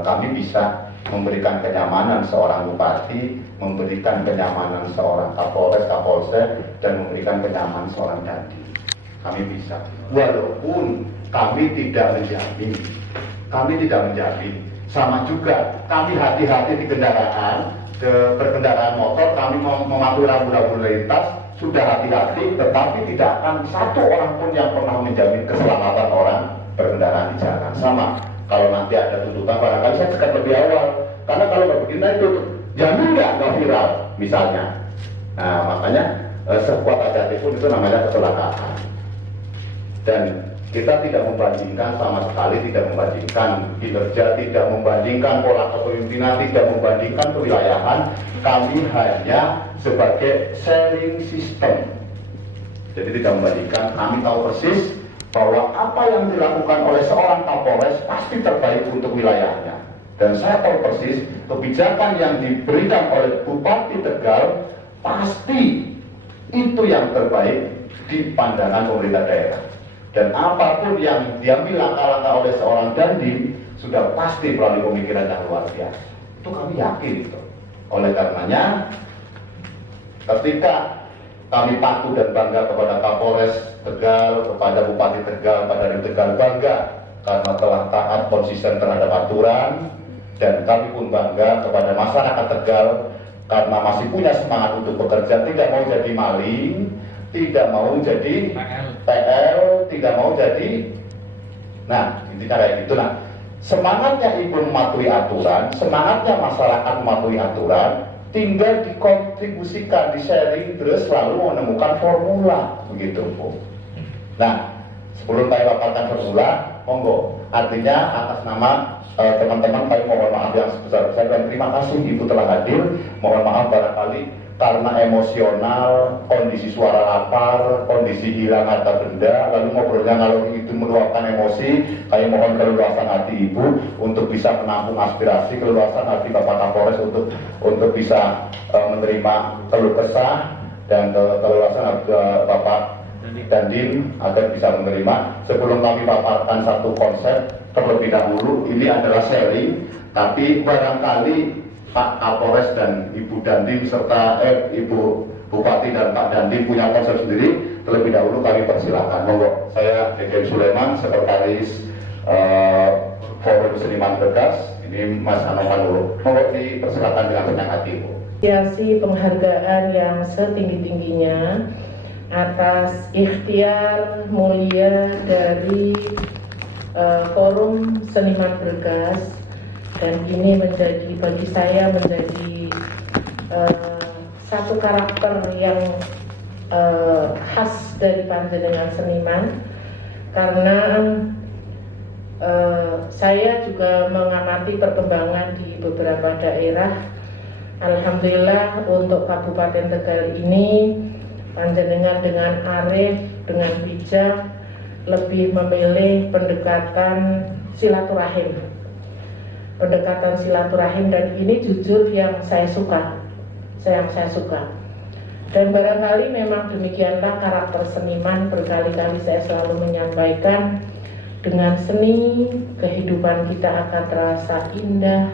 kami bisa memberikan kenyamanan seorang bupati, memberikan kenyamanan seorang Kapolres, Kapolsek, dan memberikan kenyamanan seorang dandim. Kami bisa. Walaupun kami tidak menjamin. Sama juga, kami hati-hati di kendaraan, berkendaraan motor, kami mematuhi rambu-rambu lalu lintas, sudah hati-hati, tetapi tidak akan satu orang pun yang pernah menjamin keselamatan orang berkendaraan di jalan. Sama, kalau nanti ada tuntutan, barangkali saya cekat lebih awal, karena kalau nggak begini itu jamin nggak viral, misalnya. Nah, makanya sekuat hati-hati pun itu namanya kecelakaan. Dan kita tidak membandingkan sama sekali, tidak membandingkan kinerja, tidak membandingkan pola kepemimpinan, tidak membandingkan kewilayahan. Kami hanya sebagai sharing system. Jadi tidak membandingkan, kami tahu persis bahwa apa yang dilakukan oleh seorang Kapolres pasti terbaik untuk wilayahnya. Dan saya tahu persis kebijakan yang diberikan oleh Bupati Tegal pasti itu yang terbaik di pandangan pemerintah daerah. Dan apapun yang diambil langkah-langkah oleh seorang dandim sudah pasti melalui pemikiran yang luar biasa. Itu kami yakin itu. Oleh karenanya, ketika kami patuh dan bangga kepada Kapolres Tegal, kepada Bupati Tegal, pada Dandim Tegal bangga karena telah taat konsisten terhadap aturan, dan kami pun bangga kepada masyarakat Tegal karena masih punya semangat untuk bekerja, tidak mau jadi maling, tidak mau jadi PL, tidak mau jadi, nah intinya kayak gitu. Nah, semangatnya ibu mematuhi aturan, semangatnya masyarakat mematuhi aturan, tinggal dikontribusikan, di-sharing, terus selalu menemukan formula, begitu Bu. Nah, sebelum saya paparkan formula, monggo. Artinya atas nama teman-teman, kami mohon maaf yang sebesar-besarnya dan terima kasih Ibu telah hadir. Mohon maaf barangkali karena emosional, kondisi suara lapar, kondisi hilang harta benda, lalu ngobrolnya kalau itu meluapkan emosi. Kami mohon keleluasan hati Ibu untuk bisa menampung aspirasi, keleluasan hati Bapak Kapolres untuk bisa menerima keluh kesah, dan keleluasan hati Bapak Dandim agar bisa menerima. Sebelum kami paparkan satu konsep terlebih dahulu, ini adalah sharing, tapi barangkali Pak Kapolres dan Ibu Dandim serta Ibu Bupati dan Pak Dandim punya konsep sendiri. Terlebih dahulu kami persilakan. Monggo, saya Deden Sulaiman, Sekretaris Forum Seniman Berkas. Ini Mas Anoman dulu. Monggo dipersilakan dengan senang hati, Ibu. Apresiasi penghargaan yang setinggi-tingginya atas ikhtiar mulia dari Forum Seniman Berkas, dan ini bagi saya menjadi satu karakter yang khas dari panjenengan seniman, karena saya juga mengamati perkembangan di beberapa daerah. Alhamdulillah untuk Kabupaten Tegal ini panjenengan dengan arif, dengan bijak lebih memilih pendekatan silaturahim, dan ini jujur yang saya suka. Dan barangkali memang demikianlah karakter seniman. Berkali-kali saya selalu menyampaikan, dengan seni kehidupan kita akan terasa indah.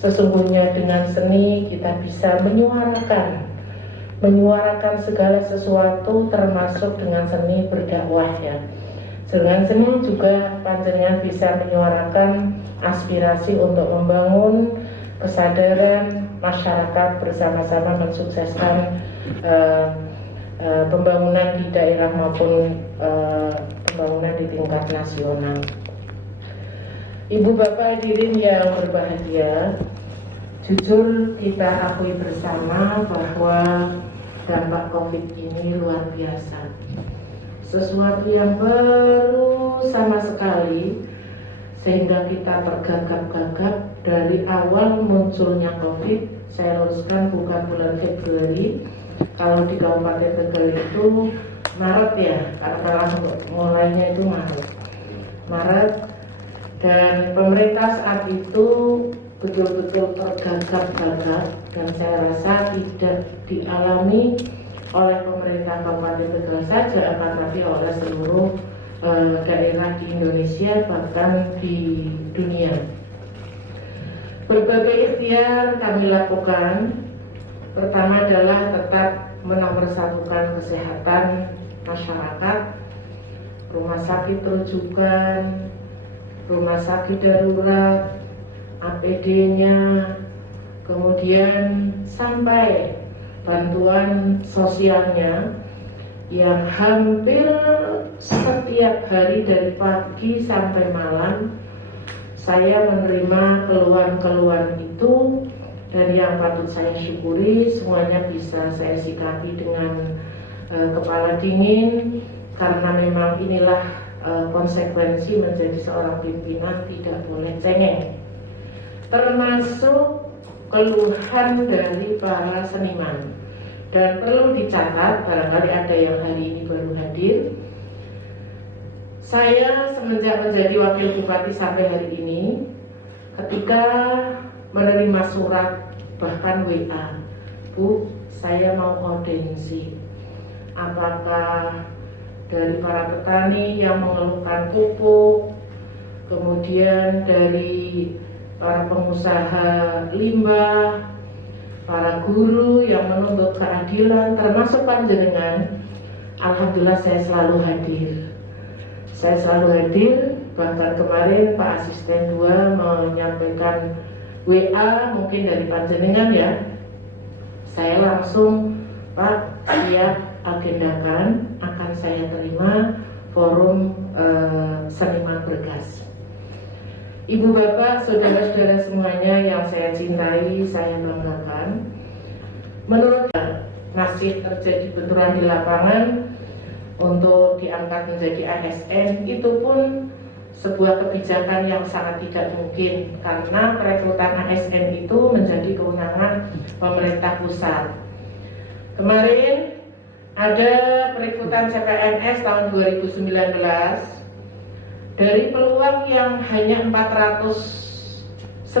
Sesungguhnya dengan seni kita bisa menyuarakan segala sesuatu, termasuk dengan seni berdakwah ya. Dengan seni juga panjenengan bisa menyuarakan aspirasi untuk membangun kesadaran masyarakat, bersama-sama mensukseskan pembangunan di daerah maupun pembangunan di tingkat nasional. Ibu bapak hadirin yang berbahagia, jujur kita akui bersama bahwa dampak COVID ini luar biasa. Sesuatu yang baru sama sekali, sehingga kita tergagap-gagap dari awal munculnya COVID. Saya luruskan, bukan bulan Februari. Kalau di Kabupaten Tegal itu Maret ya, karena mulainya itu Maret. Dan pemerintah saat itu betul-betul tergagap-gagap, dan saya rasa tidak dialami oleh pemerintah Kabupaten Tegal saja, akan tapi oleh seluruh daerah di Indonesia, bahkan di dunia. Berbagai ikhtiar kami lakukan. Pertama adalah tetap menomorsatukan kesehatan masyarakat, rumah sakit rujukan, rumah sakit darurat, APD-nya, kemudian sampai bantuan sosialnya yang hampir setiap hari dari pagi sampai malam saya menerima keluhan-keluhan itu, dan yang patut saya syukuri semuanya bisa saya sikapi dengan kepala dingin, karena memang inilah konsekuensi menjadi seorang pimpinan, tidak boleh cengeng. Termasuk keluhan dari para seniman. Dan perlu dicatat, barangkali ada yang hari ini baru hadir, saya semenjak menjadi wakil bupati sampai hari ini, ketika menerima surat bahkan WA, Bu, saya mau audiensi. Apakah dari para petani yang mengeluhkan pupuk, kemudian dari para pengusaha limbah, para guru yang menuntut keadilan, termasuk panjenengan. Alhamdulillah saya selalu hadir. Bahkan kemarin Pak Asisten 2 menyampaikan WA mungkin dari panjenengan ya. Saya langsung, Pak, siap agendakan, akan saya terima Forum Seniman Berkas. Ibu bapak, saudara-saudara semuanya yang saya cintai, saya banggakan. Menurut saya, masih terjadi benturan di lapangan untuk diangkat menjadi ASN, itu pun sebuah kebijakan yang sangat tidak mungkin, karena perekrutan ASN itu menjadi kewenangan pemerintah pusat. Kemarin ada periputan CPNS tahun 2019, dari peluang yang hanya 499,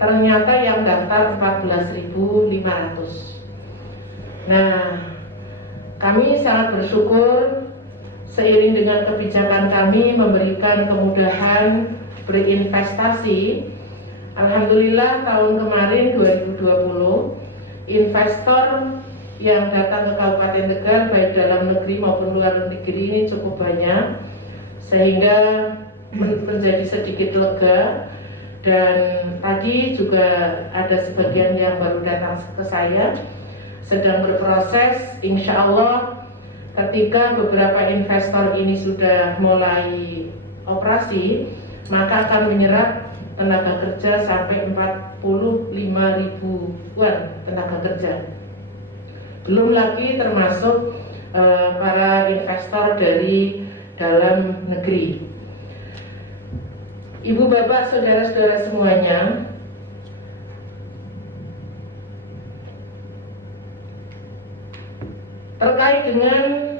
ternyata yang daftar 14.500. Nah, kami sangat bersyukur seiring dengan kebijakan kami memberikan kemudahan berinvestasi. Alhamdulillah tahun kemarin 2020 investor yang datang ke Kabupaten Tegal baik dalam negeri maupun luar negeri ini cukup banyak, sehingga menjadi sedikit lega. Dan tadi juga ada sebagian yang baru datang ke saya, sedang berproses. Insya Allah ketika beberapa investor ini sudah mulai operasi, maka akan menyerap tenaga kerja sampai 45.000-an tenaga kerja. Belum lagi termasuk para investor dari dalam negeri. Ibu bapak saudara-saudara semuanya, terkait dengan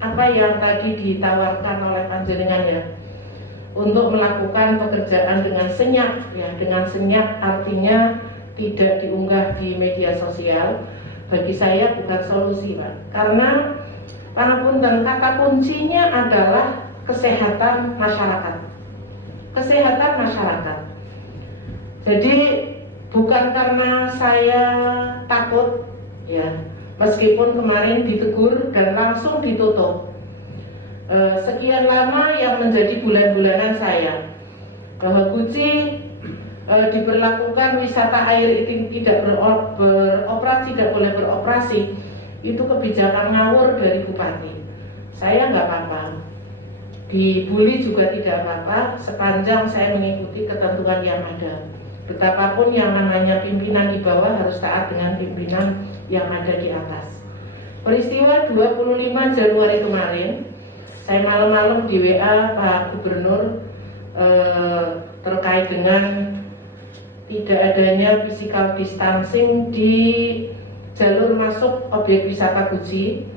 apa yang tadi ditawarkan oleh panjenengannya untuk melakukan pekerjaan dengan senyap, ya, dengan senyap artinya tidak diunggah di media sosial, bagi saya bukan solusi, Pak. Karena pangapunten, kata kuncinya adalah kesehatan masyarakat. Kesehatan masyarakat. Jadi bukan karena saya takut, ya, meskipun kemarin ditegur dan langsung ditutup. Sekian lama yang menjadi bulan-bulanan saya bahwa Guci diberlakukan wisata air itu tidak beroperasi, tidak boleh beroperasi, itu kebijakan ngawur dari bupati. Saya nggak apa-apa, dibully juga tidak apa-apa, sepanjang saya mengikuti ketentuan yang ada. Betapapun yang namanya pimpinan di bawah harus taat dengan pimpinan yang ada di atas. Peristiwa 25 Januari kemarin, saya malam-malam di WA Pak Gubernur terkait dengan tidak adanya physical distancing di jalur masuk objek wisata Guci.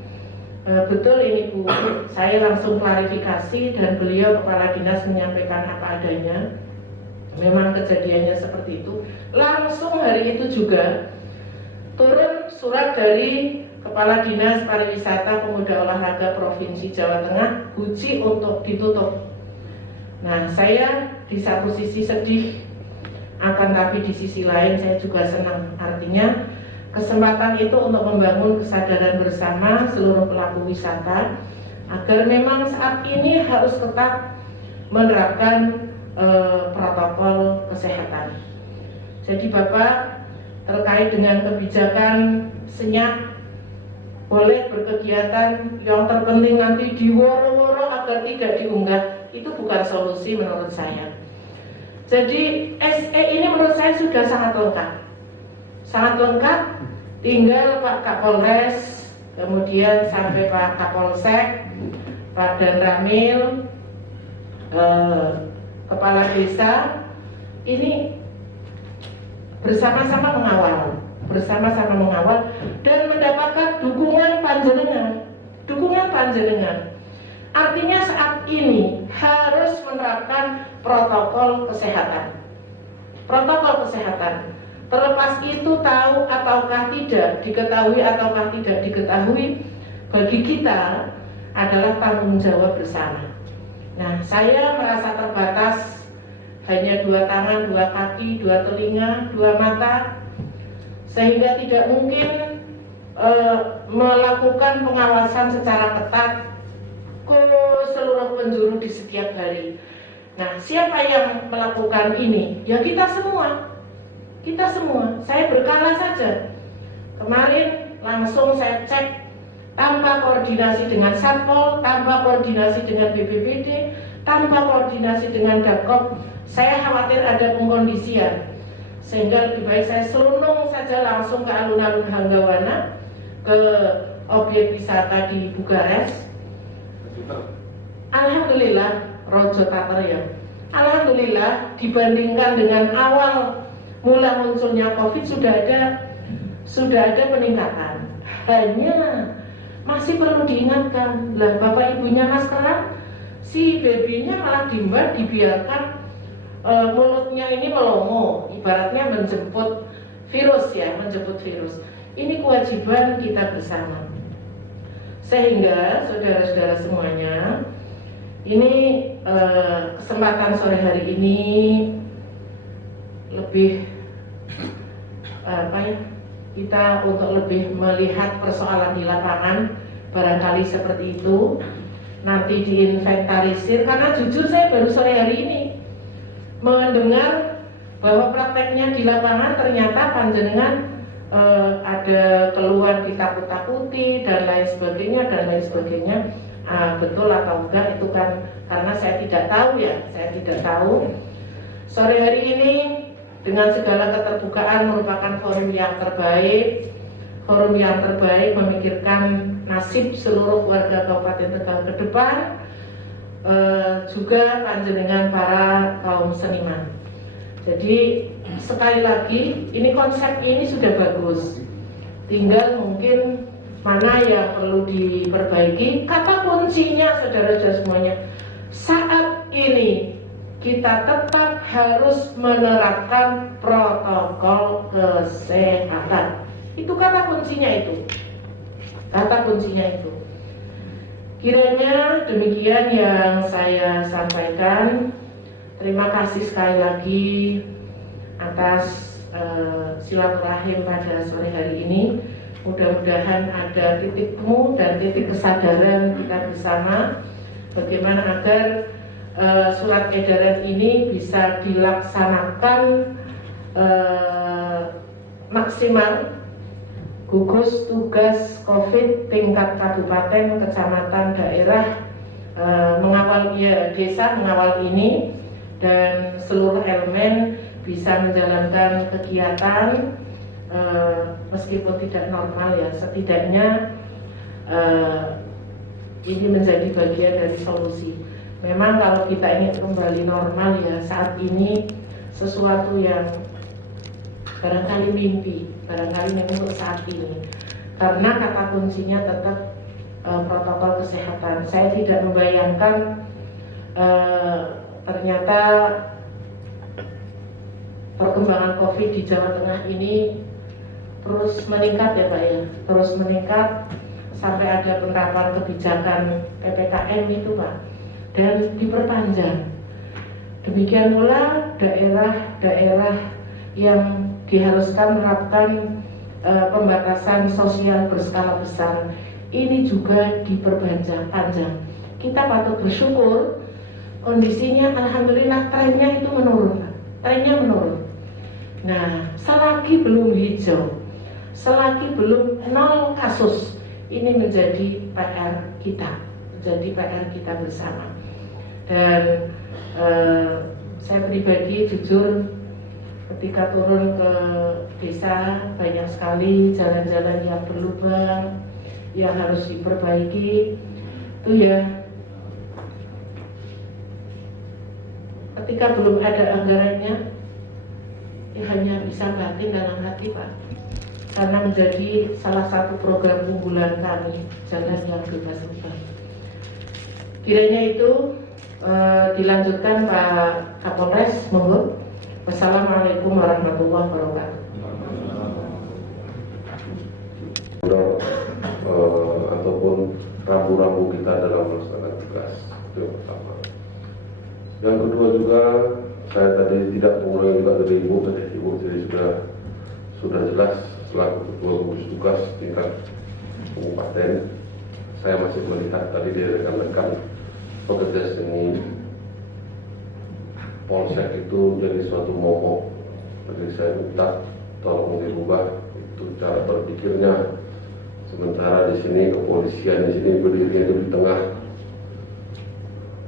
Betul ini Bu, saya langsung klarifikasi dan beliau Kepala Dinas menyampaikan apa adanya. Memang kejadiannya seperti itu. Langsung hari itu juga turun surat dari Kepala Dinas Pariwisata Pemuda Olahraga Provinsi Jawa Tengah, Guci untuk ditutup. Nah, saya di satu sisi sedih, akan tapi di sisi lain saya juga senang. Artinya kesempatan itu untuk membangun kesadaran bersama seluruh pelaku wisata agar memang saat ini harus tetap menerapkan protokol kesehatan. Jadi Bapak, terkait dengan kebijakan senyap, boleh berkegiatan, yang terpenting nanti diworo-woro agar tidak diunggah, itu bukan solusi menurut saya. Jadi SE ini menurut saya sudah sangat lengkap. Sangat lengkap, tinggal Pak Kapolres, kemudian sampai Pak Kapolsek, Pak Dan Ramil, Kepala Desa, ini bersama-sama mengawal dan mendapatkan dukungan panjenengan. Artinya saat ini harus menerapkan protokol kesehatan. Terlepas itu tahu ataukah tidak, diketahui ataukah tidak diketahui, bagi kita adalah tanggung jawab bersama. Nah, saya merasa terbatas, hanya 2 tangan, 2 kaki, 2 telinga, 2 mata, sehingga tidak mungkin melakukan pengawasan secara ketat ke seluruh penjuru di setiap hari. Nah, siapa yang melakukan ini? Ya kita semua. Saya berkala saja. Kemarin langsung saya cek, tanpa koordinasi dengan Satpol, tanpa koordinasi dengan BPBD, tanpa koordinasi dengan Dakop, saya khawatir ada pengkondisian. Sehingga lebih baik saya selunung saja langsung ke alun-alun Hanggawana, ke objek wisata di Bukares. Alhamdulillah, Rojo Tater ya. Alhamdulillah, dibandingkan dengan awal mula munculnya COVID sudah ada sudah ada peningkatan. Hanya masih perlu diingatkan, lah bapak ibunya Mas sekarang si babynya malah dibiarkan mulutnya ini melongo, ibaratnya menjemput virus ya, menjemput virus. Ini kewajiban kita bersama. Sehingga saudara-saudara semuanya, ini kesempatan sore hari ini lebih kita untuk lebih melihat persoalan di lapangan, barangkali seperti itu nanti diinventarisir. Karena jujur saya baru sore hari ini mendengar bahwa prakteknya di lapangan ternyata panjenengan ada keluhan ditakut-takuti dan lain sebagainya. Betul atau enggak itu kan karena saya tidak tahu ya, saya tidak tahu. Sore hari ini dengan segala keterbukaan merupakan forum yang terbaik memikirkan nasib seluruh warga Kabupaten Tegal ke depan, juga panjenengan para kaum seniman. Jadi sekali lagi ini konsep ini sudah bagus, tinggal mungkin mana yang perlu diperbaiki. Kata kuncinya saudara-saudara semuanya, saat ini kita tetap harus menerapkan protokol kesehatan. Itu kata kuncinya itu. Kata kuncinya itu. Kiranya demikian yang saya sampaikan. Terima kasih sekali lagi atas silaturahim pada sore hari ini. Mudah-mudahan ada titik temu dan titik kesadaran kita bersama bagaimana agar surat edaran ini bisa dilaksanakan maksimal. Gugus tugas COVID tingkat kabupaten, kecamatan, daerah mengawal desa mengawal ini, dan seluruh elemen bisa menjalankan kegiatan meskipun tidak normal ya, setidaknya ini menjadi bagian dari solusi. Memang kalau kita ingin kembali normal ya saat ini sesuatu yang barangkali mimpi untuk saat ini, karena kata kuncinya tetap protokol kesehatan. Saya tidak membayangkan ternyata perkembangan COVID di Jawa Tengah ini terus meningkat ya Pak ya, terus meningkat sampai ada penerapan kebijakan PPKM itu Pak, dan diperpanjang. Demikian pula daerah-daerah yang diharuskan menerapkan pembatasan sosial berskala besar ini juga diperpanjang. Kita patut bersyukur kondisinya alhamdulillah trennya itu menurun. Nah, selagi belum hijau, selagi belum 0 kasus, ini menjadi PR kita bersama. Dan saya pribadi jujur ketika turun ke desa banyak sekali jalan-jalan yang berlubang yang harus diperbaiki itu ya, ketika belum ada anggarannya ya hanya bisa batin dalam hati Pak, karena menjadi salah satu program unggulan kami jalan yang bebas lubang. Kiranya itu dilanjutkan Pak Kapolres, monggo. Wassalamualaikum warahmatullahi wabarakatuh. Ataupun rambu-rambu kita dalam melaksanakan tugas, itu yang pertama. Yang kedua juga, saya tadi tidak mengulangi juga dari Ibu jadi sudah jelas selaku ketua gugus tugas tingkat kabupaten. Saya masih melihat tadi di rekan-rekan pekerja seni Polsek itu jadi suatu momok. Jadi saya minta tolong dirubah itu cara berpikirnya. Sementara di sini kepolisian di sini berdiri di tengah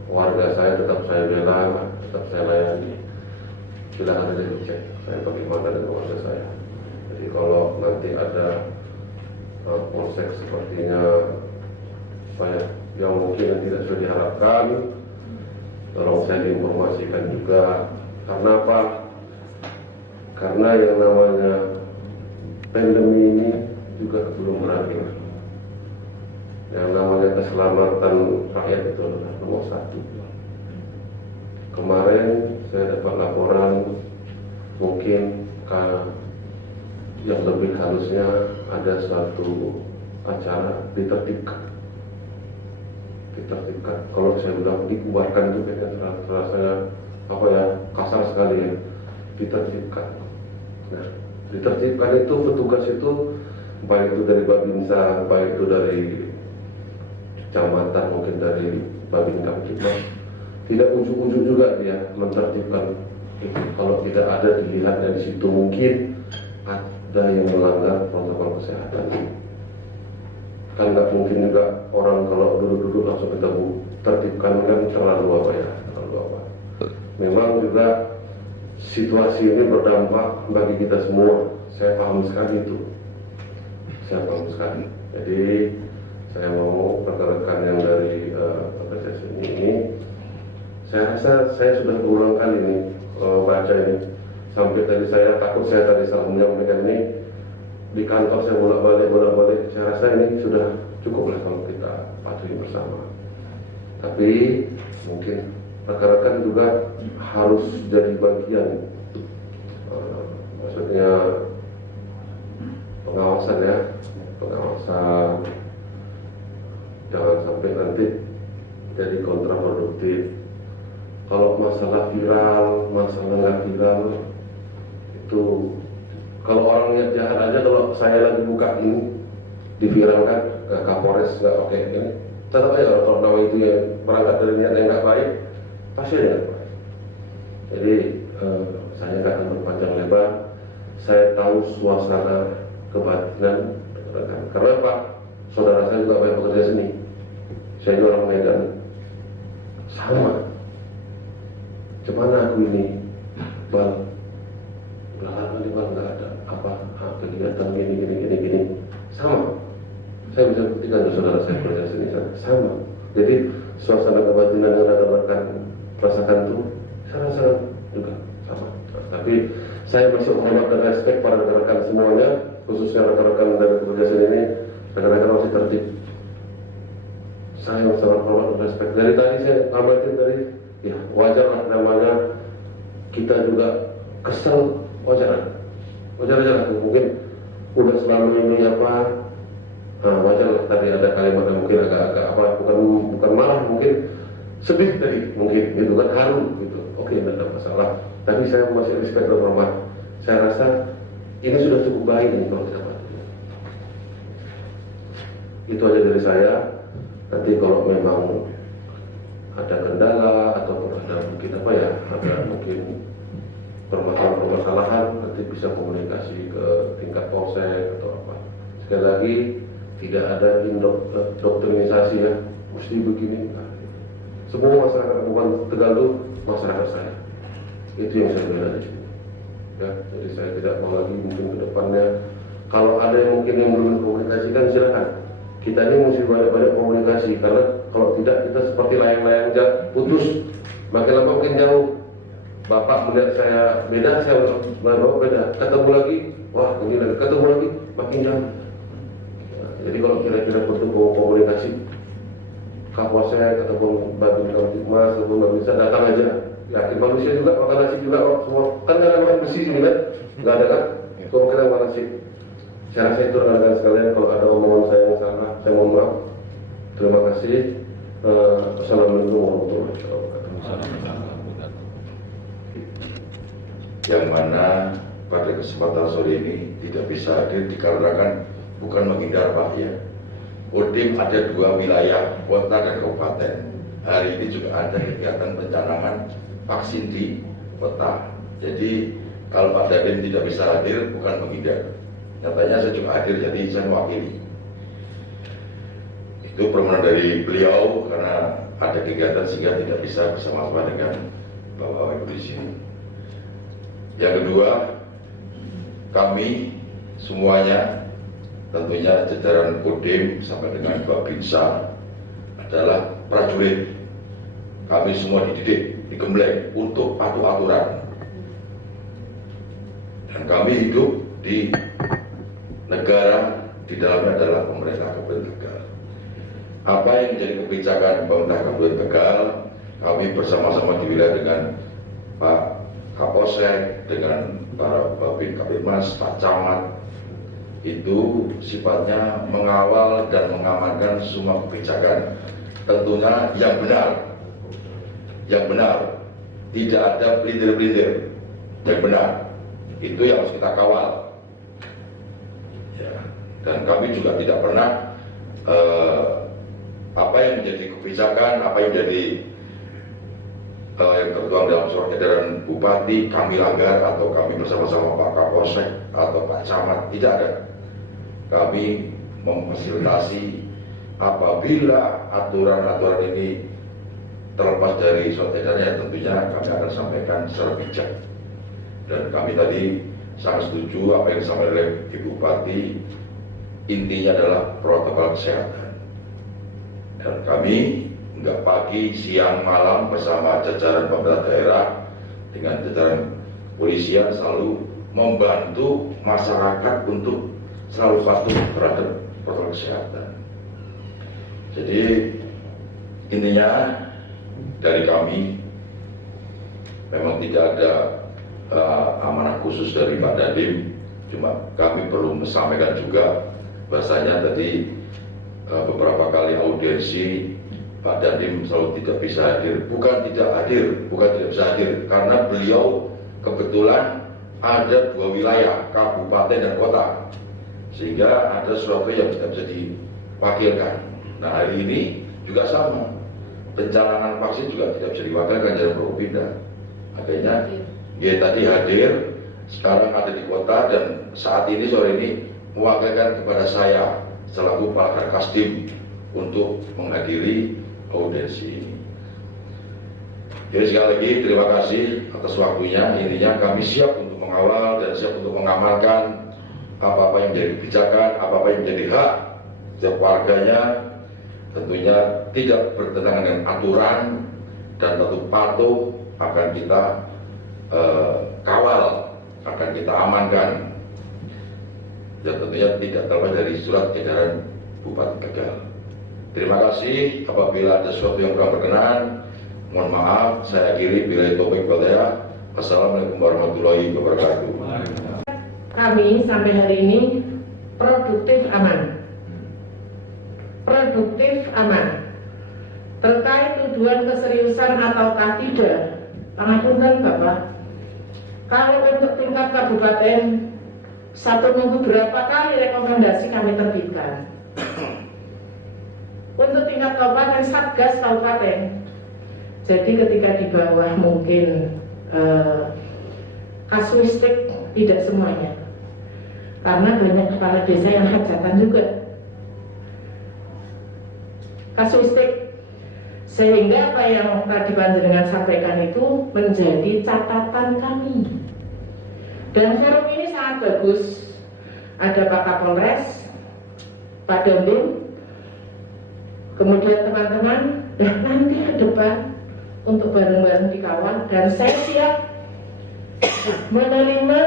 warga saya, tetap saya bela, tetap saya layani. Silahkan aja dicek saya bagaimana dengan warga saya. Jadi kalau nanti ada polsek sepertinya yang mungkin tidak sudah diharapkan, tolong saya diinformasikan juga. Karena apa? Karena yang namanya pandemi ini juga belum berakhir. Yang namanya keselamatan rakyat itu adalah nomor satu. Kemarin saya dapat laporan mungkin yang lebih harusnya ada suatu acara ditertibkan. Kalau saya bilang dibubarkan itu kayaknya rasanya apa ya, kasar sekali ya. Ditertibkan. Nah, ditertibkan itu petugas itu baik itu dari Babinsa, baik itu dari kecamatan, mungkin dari Babinsa Kamtipmas, tidak ujuk-ujuk juga dia menertibkan itu. Kalau tidak ada dilihat dari situ mungkin ada yang melanggar protokol kesehatan. Kan nggak mungkin juga orang kalau duduk-duduk langsung kita tertibkan, kan terlalu apa ya, terlalu apa. Memang juga situasi ini berdampak bagi kita semua. Saya paham sekali itu. Saya paham sekali. Jadi saya mau rekan-rekan yang dari organisasi ini, saya rasa saya sudah berulang kali nih baca ini. Sampai tadi saya takut saya tadi salah menyampaikan ini di kantor, saya bolak-balik. Saya rasa ini sudah cukup lah kalau kita patuhi bersama. Tapi mungkin rekan-rekan juga harus jadi bagian, maksudnya pengawasan ya, pengawasan, jangan sampai nanti jadi kontraproduktif. Kalau masalah viral, masalah nggak viral itu, kalau orang niat jahat aja, kalau saya lagi buka ini diviralkan, Kapolres nggak oke ini, tetap aja kalau nama itu ya berangkat dari niat yang nggak baik, pasti ada yang baik. Jadi saya nggak akan berpanjang lebar. Saya tahu suasana kebatinan rekan. Karena Pak, saudara saya juga banyak pekerja seni. Saya ini orang Medan, sama. Gimana aku ini, Bang? Belakangan ini Bang nggak ada apa kegiatan gini, sama. Saya bisa buktikan ke saudara saya pekerja seni sama. Jadi suasana kebatinan yang rekan-rekan rasakan itu, saya rasa juga sama. Tapi saya masih hormat dan respect pada rekan-rekan semuanya, khususnya rekan-rekan dari pekerja seni ini, rekan-rekan masih tertib. Saya sangat hormat dan respect. Dari tadi saya amatin dari, ya wajar lah namanya kita juga kesel, wajar aja. Mungkin udah selama ini apa, wajar lah tadi ada kalimat yang mungkin agak apa, bukan marah, mungkin sedih tadi, mungkin gitu kan, haru gitu. Oke, tidak ada masalah. Tapi saya masih respect dan hormat. Saya rasa ini sudah cukup baik nih kalau kita patuhi. Itu aja dari saya. Nanti kalau memang ada kendala atau ada mungkin apa ya, ada mungkin permasalahan, nanti bisa komunikasi ke tingkat polsek atau apa. Sekali lagi, tidak ada indoktrinisasi ya, mesti begini. Nah, semua masyarakat bukan tergantung masyarakat saya. Itu yang saya bela di sini. Ya, jadi saya tidak mau lagi mungkin ke depannya. Kalau ada yang mungkin yang belum komunikasikan, silakan. Kita ini mesti banyak-banyak komunikasi, karena kalau tidak kita seperti layang-layang putus, makin lama makin jauh. Bapak melihat saya beda, saya melihat Bapak beda. Ketemu lagi, wah ini lagi, ketemu lagi, makin jauh. Nah, jadi kalau kira-kira bentuk komunikasi, Kapolsek ataupun Babin Kamtipmas ataupun nggak bisa, datang aja. Yakin manusia juga makan nasi juga kok, semua kan nggak ada makan besi sini kan, nggak ada kan? Kalau kita makan nasi. Saya rasa itu rekan-rekan sekalian, kalau ada omongan saya yang salah, saya mohon maaf. Terima kasih. Assalamualaikum warahmatullahi wabarakatuh. Yang mana pada kesempatan sore ini tidak bisa hadir dikarenakan bukan menghindar bahaya. Kodim ada 2 wilayah, kota dan kabupaten. Hari ini juga ada kegiatan pencanangan vaksin di kota. Jadi kalau Pak Dadim tidak bisa hadir bukan menghindar. Nyatanya saya juga hadir, jadi saya mewakili. Itu permohonan dari beliau karena ada kegiatan sehingga tidak bisa bersama-sama dengan Bapak Ibu di sini. Yang kedua, kami semuanya, tentunya jajaran Kodim sampai dengan Babinsa adalah prajurit. Kami semua dididik, digembleng untuk patuh aturan. Dan kami hidup di negara di dalamnya adalah pemerintah Kabupaten Tegal. Apa yang menjadi kebijakan pemerintah Kabupaten Tegal, kami bersama-sama di wilayah dengan Pak Kapolsek, dengan para Babin Kapitmas, Pak Camat, itu sifatnya mengawal dan mengamankan semua kebijakan, tentunya yang benar, tidak ada pelintir-pelintir, yang benar, itu yang harus kita kawal. Ya. Dan kami juga tidak pernah apa yang menjadi kebijakan, apa yang menjadi yang tertuang dalam surat edaran Bupati kami langgar, atau kami bersama-sama Pak Kapolsek atau Pak Camat, tidak ada. Kami memfasilitasi apabila aturan-aturan ini terlepas dari surat edarannya, tentunya kami akan sampaikan secara bijak. Dan kami tadi sangat setuju apa yang disampaikan oleh Ibu Bupati, intinya adalah protokol kesehatan. Dan kami enggak pagi, siang, malam bersama jajaran pemerintah daerah dengan jajaran polisian selalu membantu masyarakat untuk selalu patuh terhadap protokol kesehatan. Jadi intinya dari kami memang tidak ada amanah khusus dari Pak Dandim, cuma kami perlu menyampaikan juga bahasanya tadi beberapa kali audiensi Pak Dandim selalu tidak bisa hadir, bukan tidak bisa hadir, karena beliau kebetulan ada 2 wilayah, kabupaten dan kota, sehingga ada sesuatu yang tidak bisa diwakilkan. Nah, hari ini juga sama, pencalonan vaksin juga tidak bisa diwakilkan dari Propinda. Akhirnya dia tadi hadir, sekarang ada di kota, dan saat ini sore ini mewakilkan kepada saya selaku Pak Kasdim untuk menghadiri audiensi ini. Jadi sekali lagi terima kasih atas waktunya. Intinya kami siap untuk mengawal dan siap untuk mengamankan apa-apa yang menjadi kebijakan, apa-apa yang menjadi hak setiap warganya, tentunya tidak bertentangan dengan aturan dan tentu patuh akan kita kawal, akan kita amankan, dan tentunya tidak terlepas dari surat edaran Bupati Tegal. Terima kasih. Apabila ada sesuatu yang kurang berkenan, mohon maaf. Saya akhiri. Bila taufiq wal hidayah. Assalamualaikum warahmatullahi wabarakatuh. Kami sampai hari ini produktif aman. Terkait tuduhan keseriusan ataukah tidak, pangapunten Bapak, kalau untuk tingkat kabupaten 1 minggu berapa kali rekomendasi kami terbitkan. Untuk tingkat kabupaten, Satgas kabupaten. Jadi ketika di bawah mungkin kasuistik, tidak semuanya, karena banyak kepala desa yang hajatan juga kasuistik, sehingga apa yang tadi panjenengan sampaikan itu menjadi catatan kami. Dan forum ini sangat bagus. Ada Pak Kapolres, Pak Dandim, kemudian teman-teman, dan nanti ke depan untuk bareng-bareng dikawal, dan saya siap menerima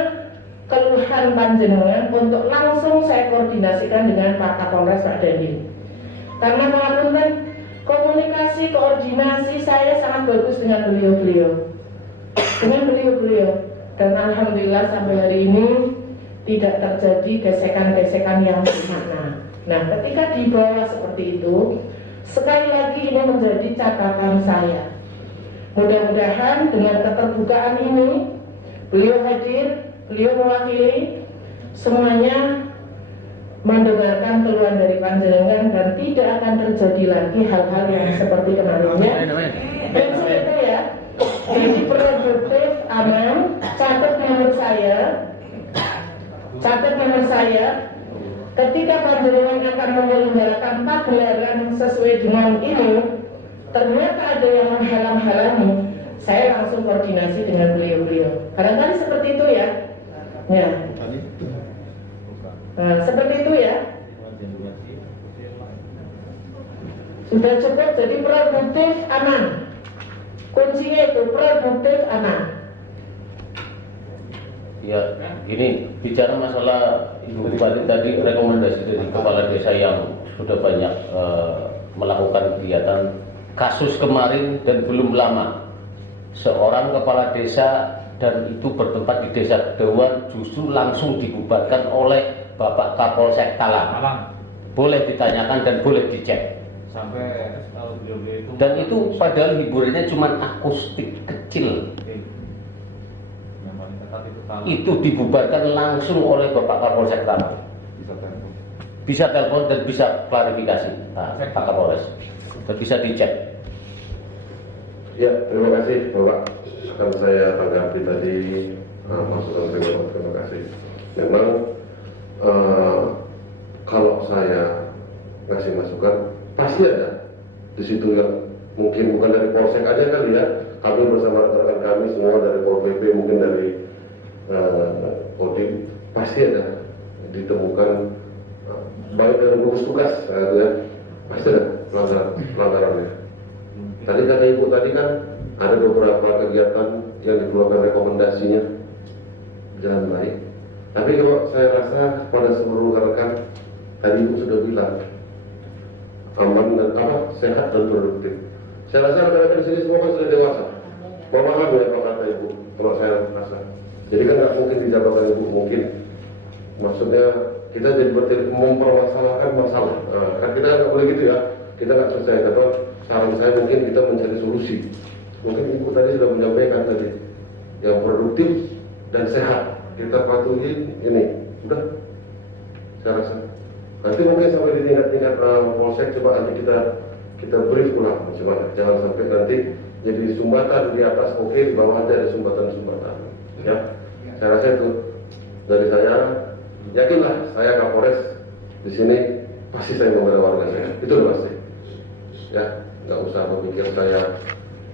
keluhan panjenengan untuk langsung saya koordinasikan dengan Pak Kapolres, Pak Dandim. Karena mengapunten, komunikasi, koordinasi saya sangat bagus dengan beliau-beliau. Dan alhamdulillah sampai hari ini tidak terjadi gesekan-gesekan yang bermakna. Nah, ketika dibawa seperti itu, sekali lagi ini menjadi catatan saya. Mudah-mudahan dengan keterbukaan ini, beliau hadir, beliau mewakili, semuanya mendengarkan keluhan dari panjenengan dan tidak akan terjadi lagi hal-hal yang seperti kemarinnya. Prinsip itu ya. Jadi produktif, aman. Catat nomor saya, ketika panjenengan akan menyelenggarakan pagelaran sesuai dengan ini, ternyata ada yang menghalang-halangi, saya langsung koordinasi dengan beliau-beliau. Barangkali seperti itu ya. Ya. Nah, seperti itu ya. Sudah cukup, jadi produktif aman. Kuncinya itu produktif aman. Ya, gini, bicara masalah Ibu Bupati tadi, rekomendasi dari kepala desa yang sudah banyak melakukan kegiatan. Kasus kemarin dan belum lama, seorang kepala desa dan itu bertempat di Desa Dewan justru langsung dibubarkan oleh Bapak Kapolsek Talang. Boleh ditanyakan dan boleh dicek. Sampai beliau itu. Dan itu padahal hiburannya cuma akustik kecil. Itu dibubarkan langsung oleh Bapak Kapolsek Talang. Bisa telepon dan bisa klarifikasi Pak Kapolres. Dan bisa dicek. Ya, terima kasih Bapak. Akan saya tanggapi tadi masukan Bapak. Terima kasih. Memang kalau saya ngasih masukan pasti ada di situ yang mungkin bukan dari Polsek aja kan ya. Kami bersama rekan-rekan kami semua dari Pol PP, mungkin dari Kodim, pasti ada ditemukan baik dari gugus tugas ya, pasti ada pelanggarannya. Tadi kata Ibu tadi kan ada beberapa kegiatan yang dikeluarkan rekomendasinya jalan baik. Tapi kalau saya rasa pada seluruh rekan tadi Ibu sudah bilang aman dan sehat dan produktif. Saya rasa rekan-rekan di sini semua kan sudah dewasa, memahami apa kata Ibu. Kalau saya rasa, jadi kan nggak mungkin di jabatan Ibu mungkin. Maksudnya kita jadi mempermasalahkan masalah. Kan kita nggak boleh gitu ya. Kita nggak selesai. Karena saran saya mungkin kita mencari solusi. Mungkin Ibu tadi sudah menyampaikan tadi yang produktif dan sehat. Kita patuhi ini, udah. Saya rasa. Nanti mungkin sampai di tingkat polsek coba nanti kita brief ulang, coba jangan sampai nanti jadi sumbatan di atas oke, di bawah ada sumbatan-sumbatan. Ya, saya rasa itu dari saya. Yakinlah saya Kapolres di sini pasti saya membela warga saya. Itu udah pasti. Ya, nggak usah berpikir saya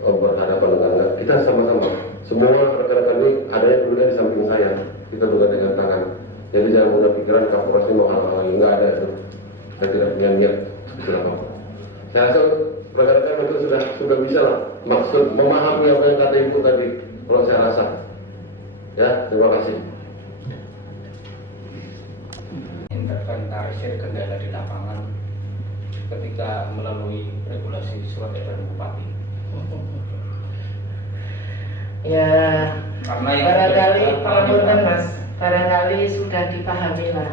berhadapan dengan kita sama-sama. Semua rekan-rekan ini ada yang dulunya di samping saya. Kita bukan dengan tangan. Jadi jangan punya pikiran Kapolres ini mau hal-hal nggak ada itu. Saya tidak punya niat seperti apa. Saya rasa rekan-rekan itu sudah bisa lah maksud memahami apa yang kata Ibu tadi. Kalau saya rasa. Ya, terima kasih. Inventarisir kendala di lapangan ketika melalui regulasi surat edaran bupati. Ya, Karena yang barangkali pengapunten Mas, barangkali sudah dipahami lah.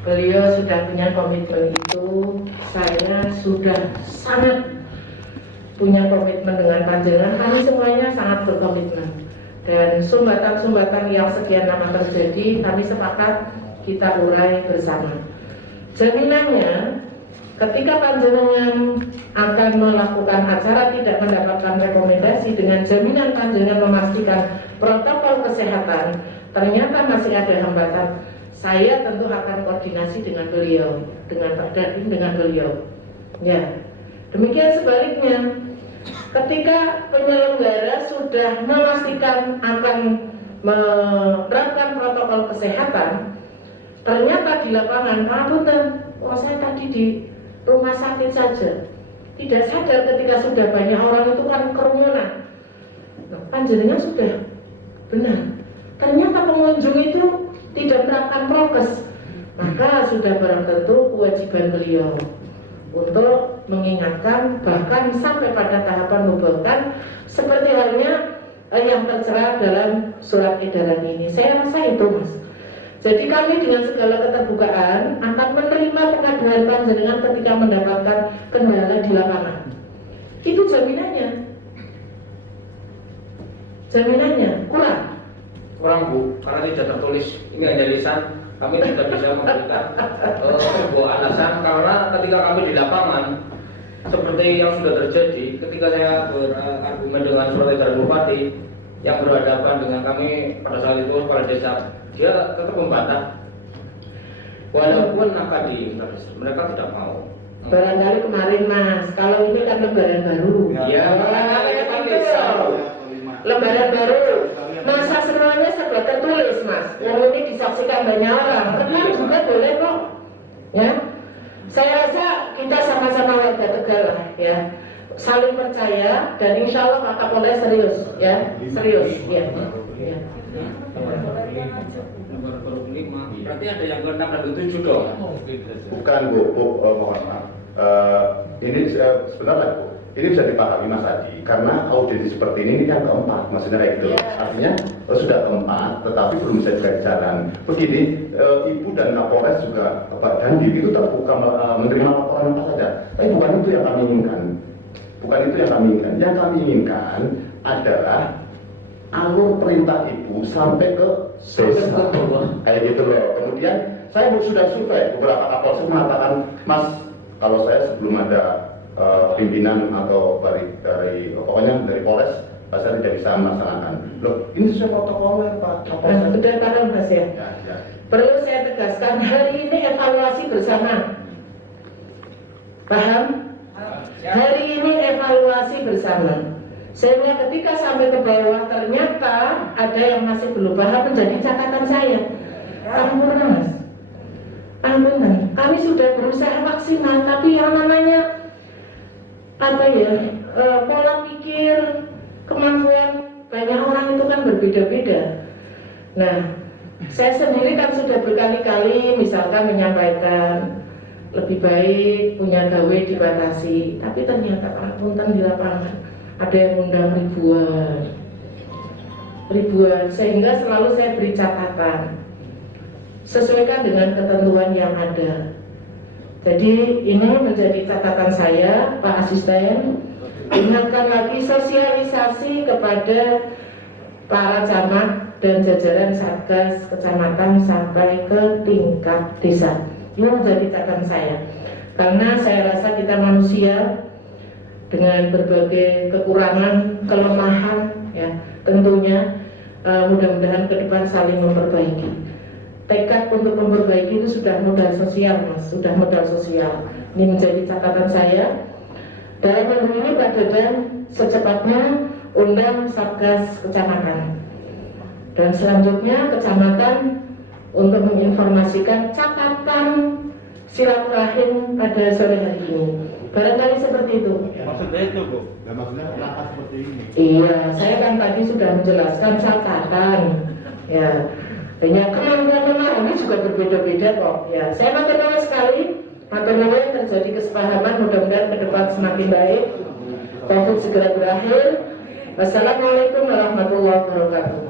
Beliau sudah punya komitmen itu, saya sudah sangat punya komitmen dengan panjenengan. Kami semuanya sangat berkomitmen. Dan sumbatan-sumbatan yang sekian lama terjadi, kami sepakat kita urai bersama. Jaminannya, ketika panjenengan akan melakukan acara tidak mendapatkan rekomendasi dengan jaminan panjenengan memastikan protokol kesehatan, ternyata masih ada hambatan, saya tentu akan koordinasi dengan beliau, dengan Pak Dandim, dengan beliau. Ya, demikian sebaliknya. Ketika penyelenggara sudah memastikan akan menerapkan protokol kesehatan, ternyata di lapangan, saya tadi di rumah sakit saja, tidak sadar ketika sudah banyak orang itu kan kerumunan. Nah, panjenengan sudah benar. Ternyata pengunjung itu tidak menerapkan prokes, maka sudah barang tentu kewajiban beliau untuk mengingatkan, bahkan sampai pada tahapan membuatkan seperti halnya yang tercera dalam surat edaran ini. Saya rasa itu Mas. Jadi kami dengan segala keterbukaan akan menerima pengaduan panjenengan ketika mendapatkan kendala di lapangan. Itu jaminannya. Jaminannya kurang Bu, karena tidak tertulis. Ini hanya lisan. Kami tidak bisa memberikan sebuah alasan karena ketika kami di lapangan seperti yang sudah terjadi ketika saya berargumen dengan surat edaran bupati yang berhadapan dengan kami pada saat itu kepala desa, dia tetap membantah walaupun akan mereka tidak mau. Barangkali kemarin Mas, kalau ini kan lembaran baru. Iya, lembaran baru. Masa semuanya serba tertulis Mas. Yang ini disaksikan banyak orang. Benar juga boleh kok. Ya, saya rasa kita sama-sama warga Tegal lah ya. Saling percaya dan insya Allah Pak Kapolres serius ya, serius ya. berarti ada yang ke 6 dong. Bukan Bu, mohon maaf. Ini sebenarnya Bu, ini bisa dipahami Mas Adi, karena audisi seperti ini yang keempat, maksudnya kayak gitu. Artinya sudah keempat, tetapi belum bisa juga jalan. Begini, Ibu dan Kapolres juga Pak Dandi itu terbuka menerima laporan apa saja. Tapi bukan itu yang kami inginkan. Bukan itu yang kami inginkan. Yang kami inginkan adalah alur perintah Ibu sampai ke desa. Kayak gitu loh. Kemudian saya sudah survei beberapa Kapolres mengatakan, Mas, kalau saya sebelum ada pimpinan atau dari pokoknya dari Polres, saya tidak bisa melaksanakan. Loh, ini sesuai protokoler Pak. Sudah paham Mas ya? Ya. Perlu saya tegaskan, hari ini evaluasi bersama. Paham? Hari ini evaluasi bersama. Sehingga ketika sampai ke bawah ternyata ada yang masih belum paham, menjadi catatan saya. Ampun Mas. Ampunan. Kami sudah berusaha maksimal, tapi yang namanya pola pikir, kemampuan banyak orang itu kan berbeda-beda. Nah, saya sendiri kan sudah berkali-kali misalkan menyampaikan lebih baik punya gawe dibatasi, tapi ternyata punten di lapangan ada yang undang ribuan, sehingga selalu saya beri catatan sesuaikan dengan ketentuan yang ada. Jadi ini menjadi catatan saya, Pak Asisten, ingatkan lagi sosialisasi kepada para camat dan jajaran Satgas Kecamatan sampai ke tingkat desa. Ini menjadi catatan saya, karena saya rasa kita manusia dengan berbagai kekurangan, kelemahan, ya tentunya mudah-mudahan ke depan saling memperbaiki. Tekad untuk memperbaiki itu sudah modal sosial Mas, sudah modal sosial. Ini menjadi catatan saya. Dan minggu ini Pak Dadan secepatnya undang Satgas Kecamatan. Dan selanjutnya Kecamatan untuk menginformasikan catatan silaturahim pada sore hari ini. Barangkali seperti itu. Maksudnya itu Bu, dan maksudnya langkah seperti ini. Iya, saya kan tadi sudah menjelaskan catatan. Ya. Banyak kemampuan ini juga berbeda-beda kok. Ya, saya matur nuwun sekali. Matur nuwun terjadi kesepahaman, mudah-mudahan ke depan semakin baik. COVID segera berakhir. Wassalamualaikum warahmatullahi wabarakatuh.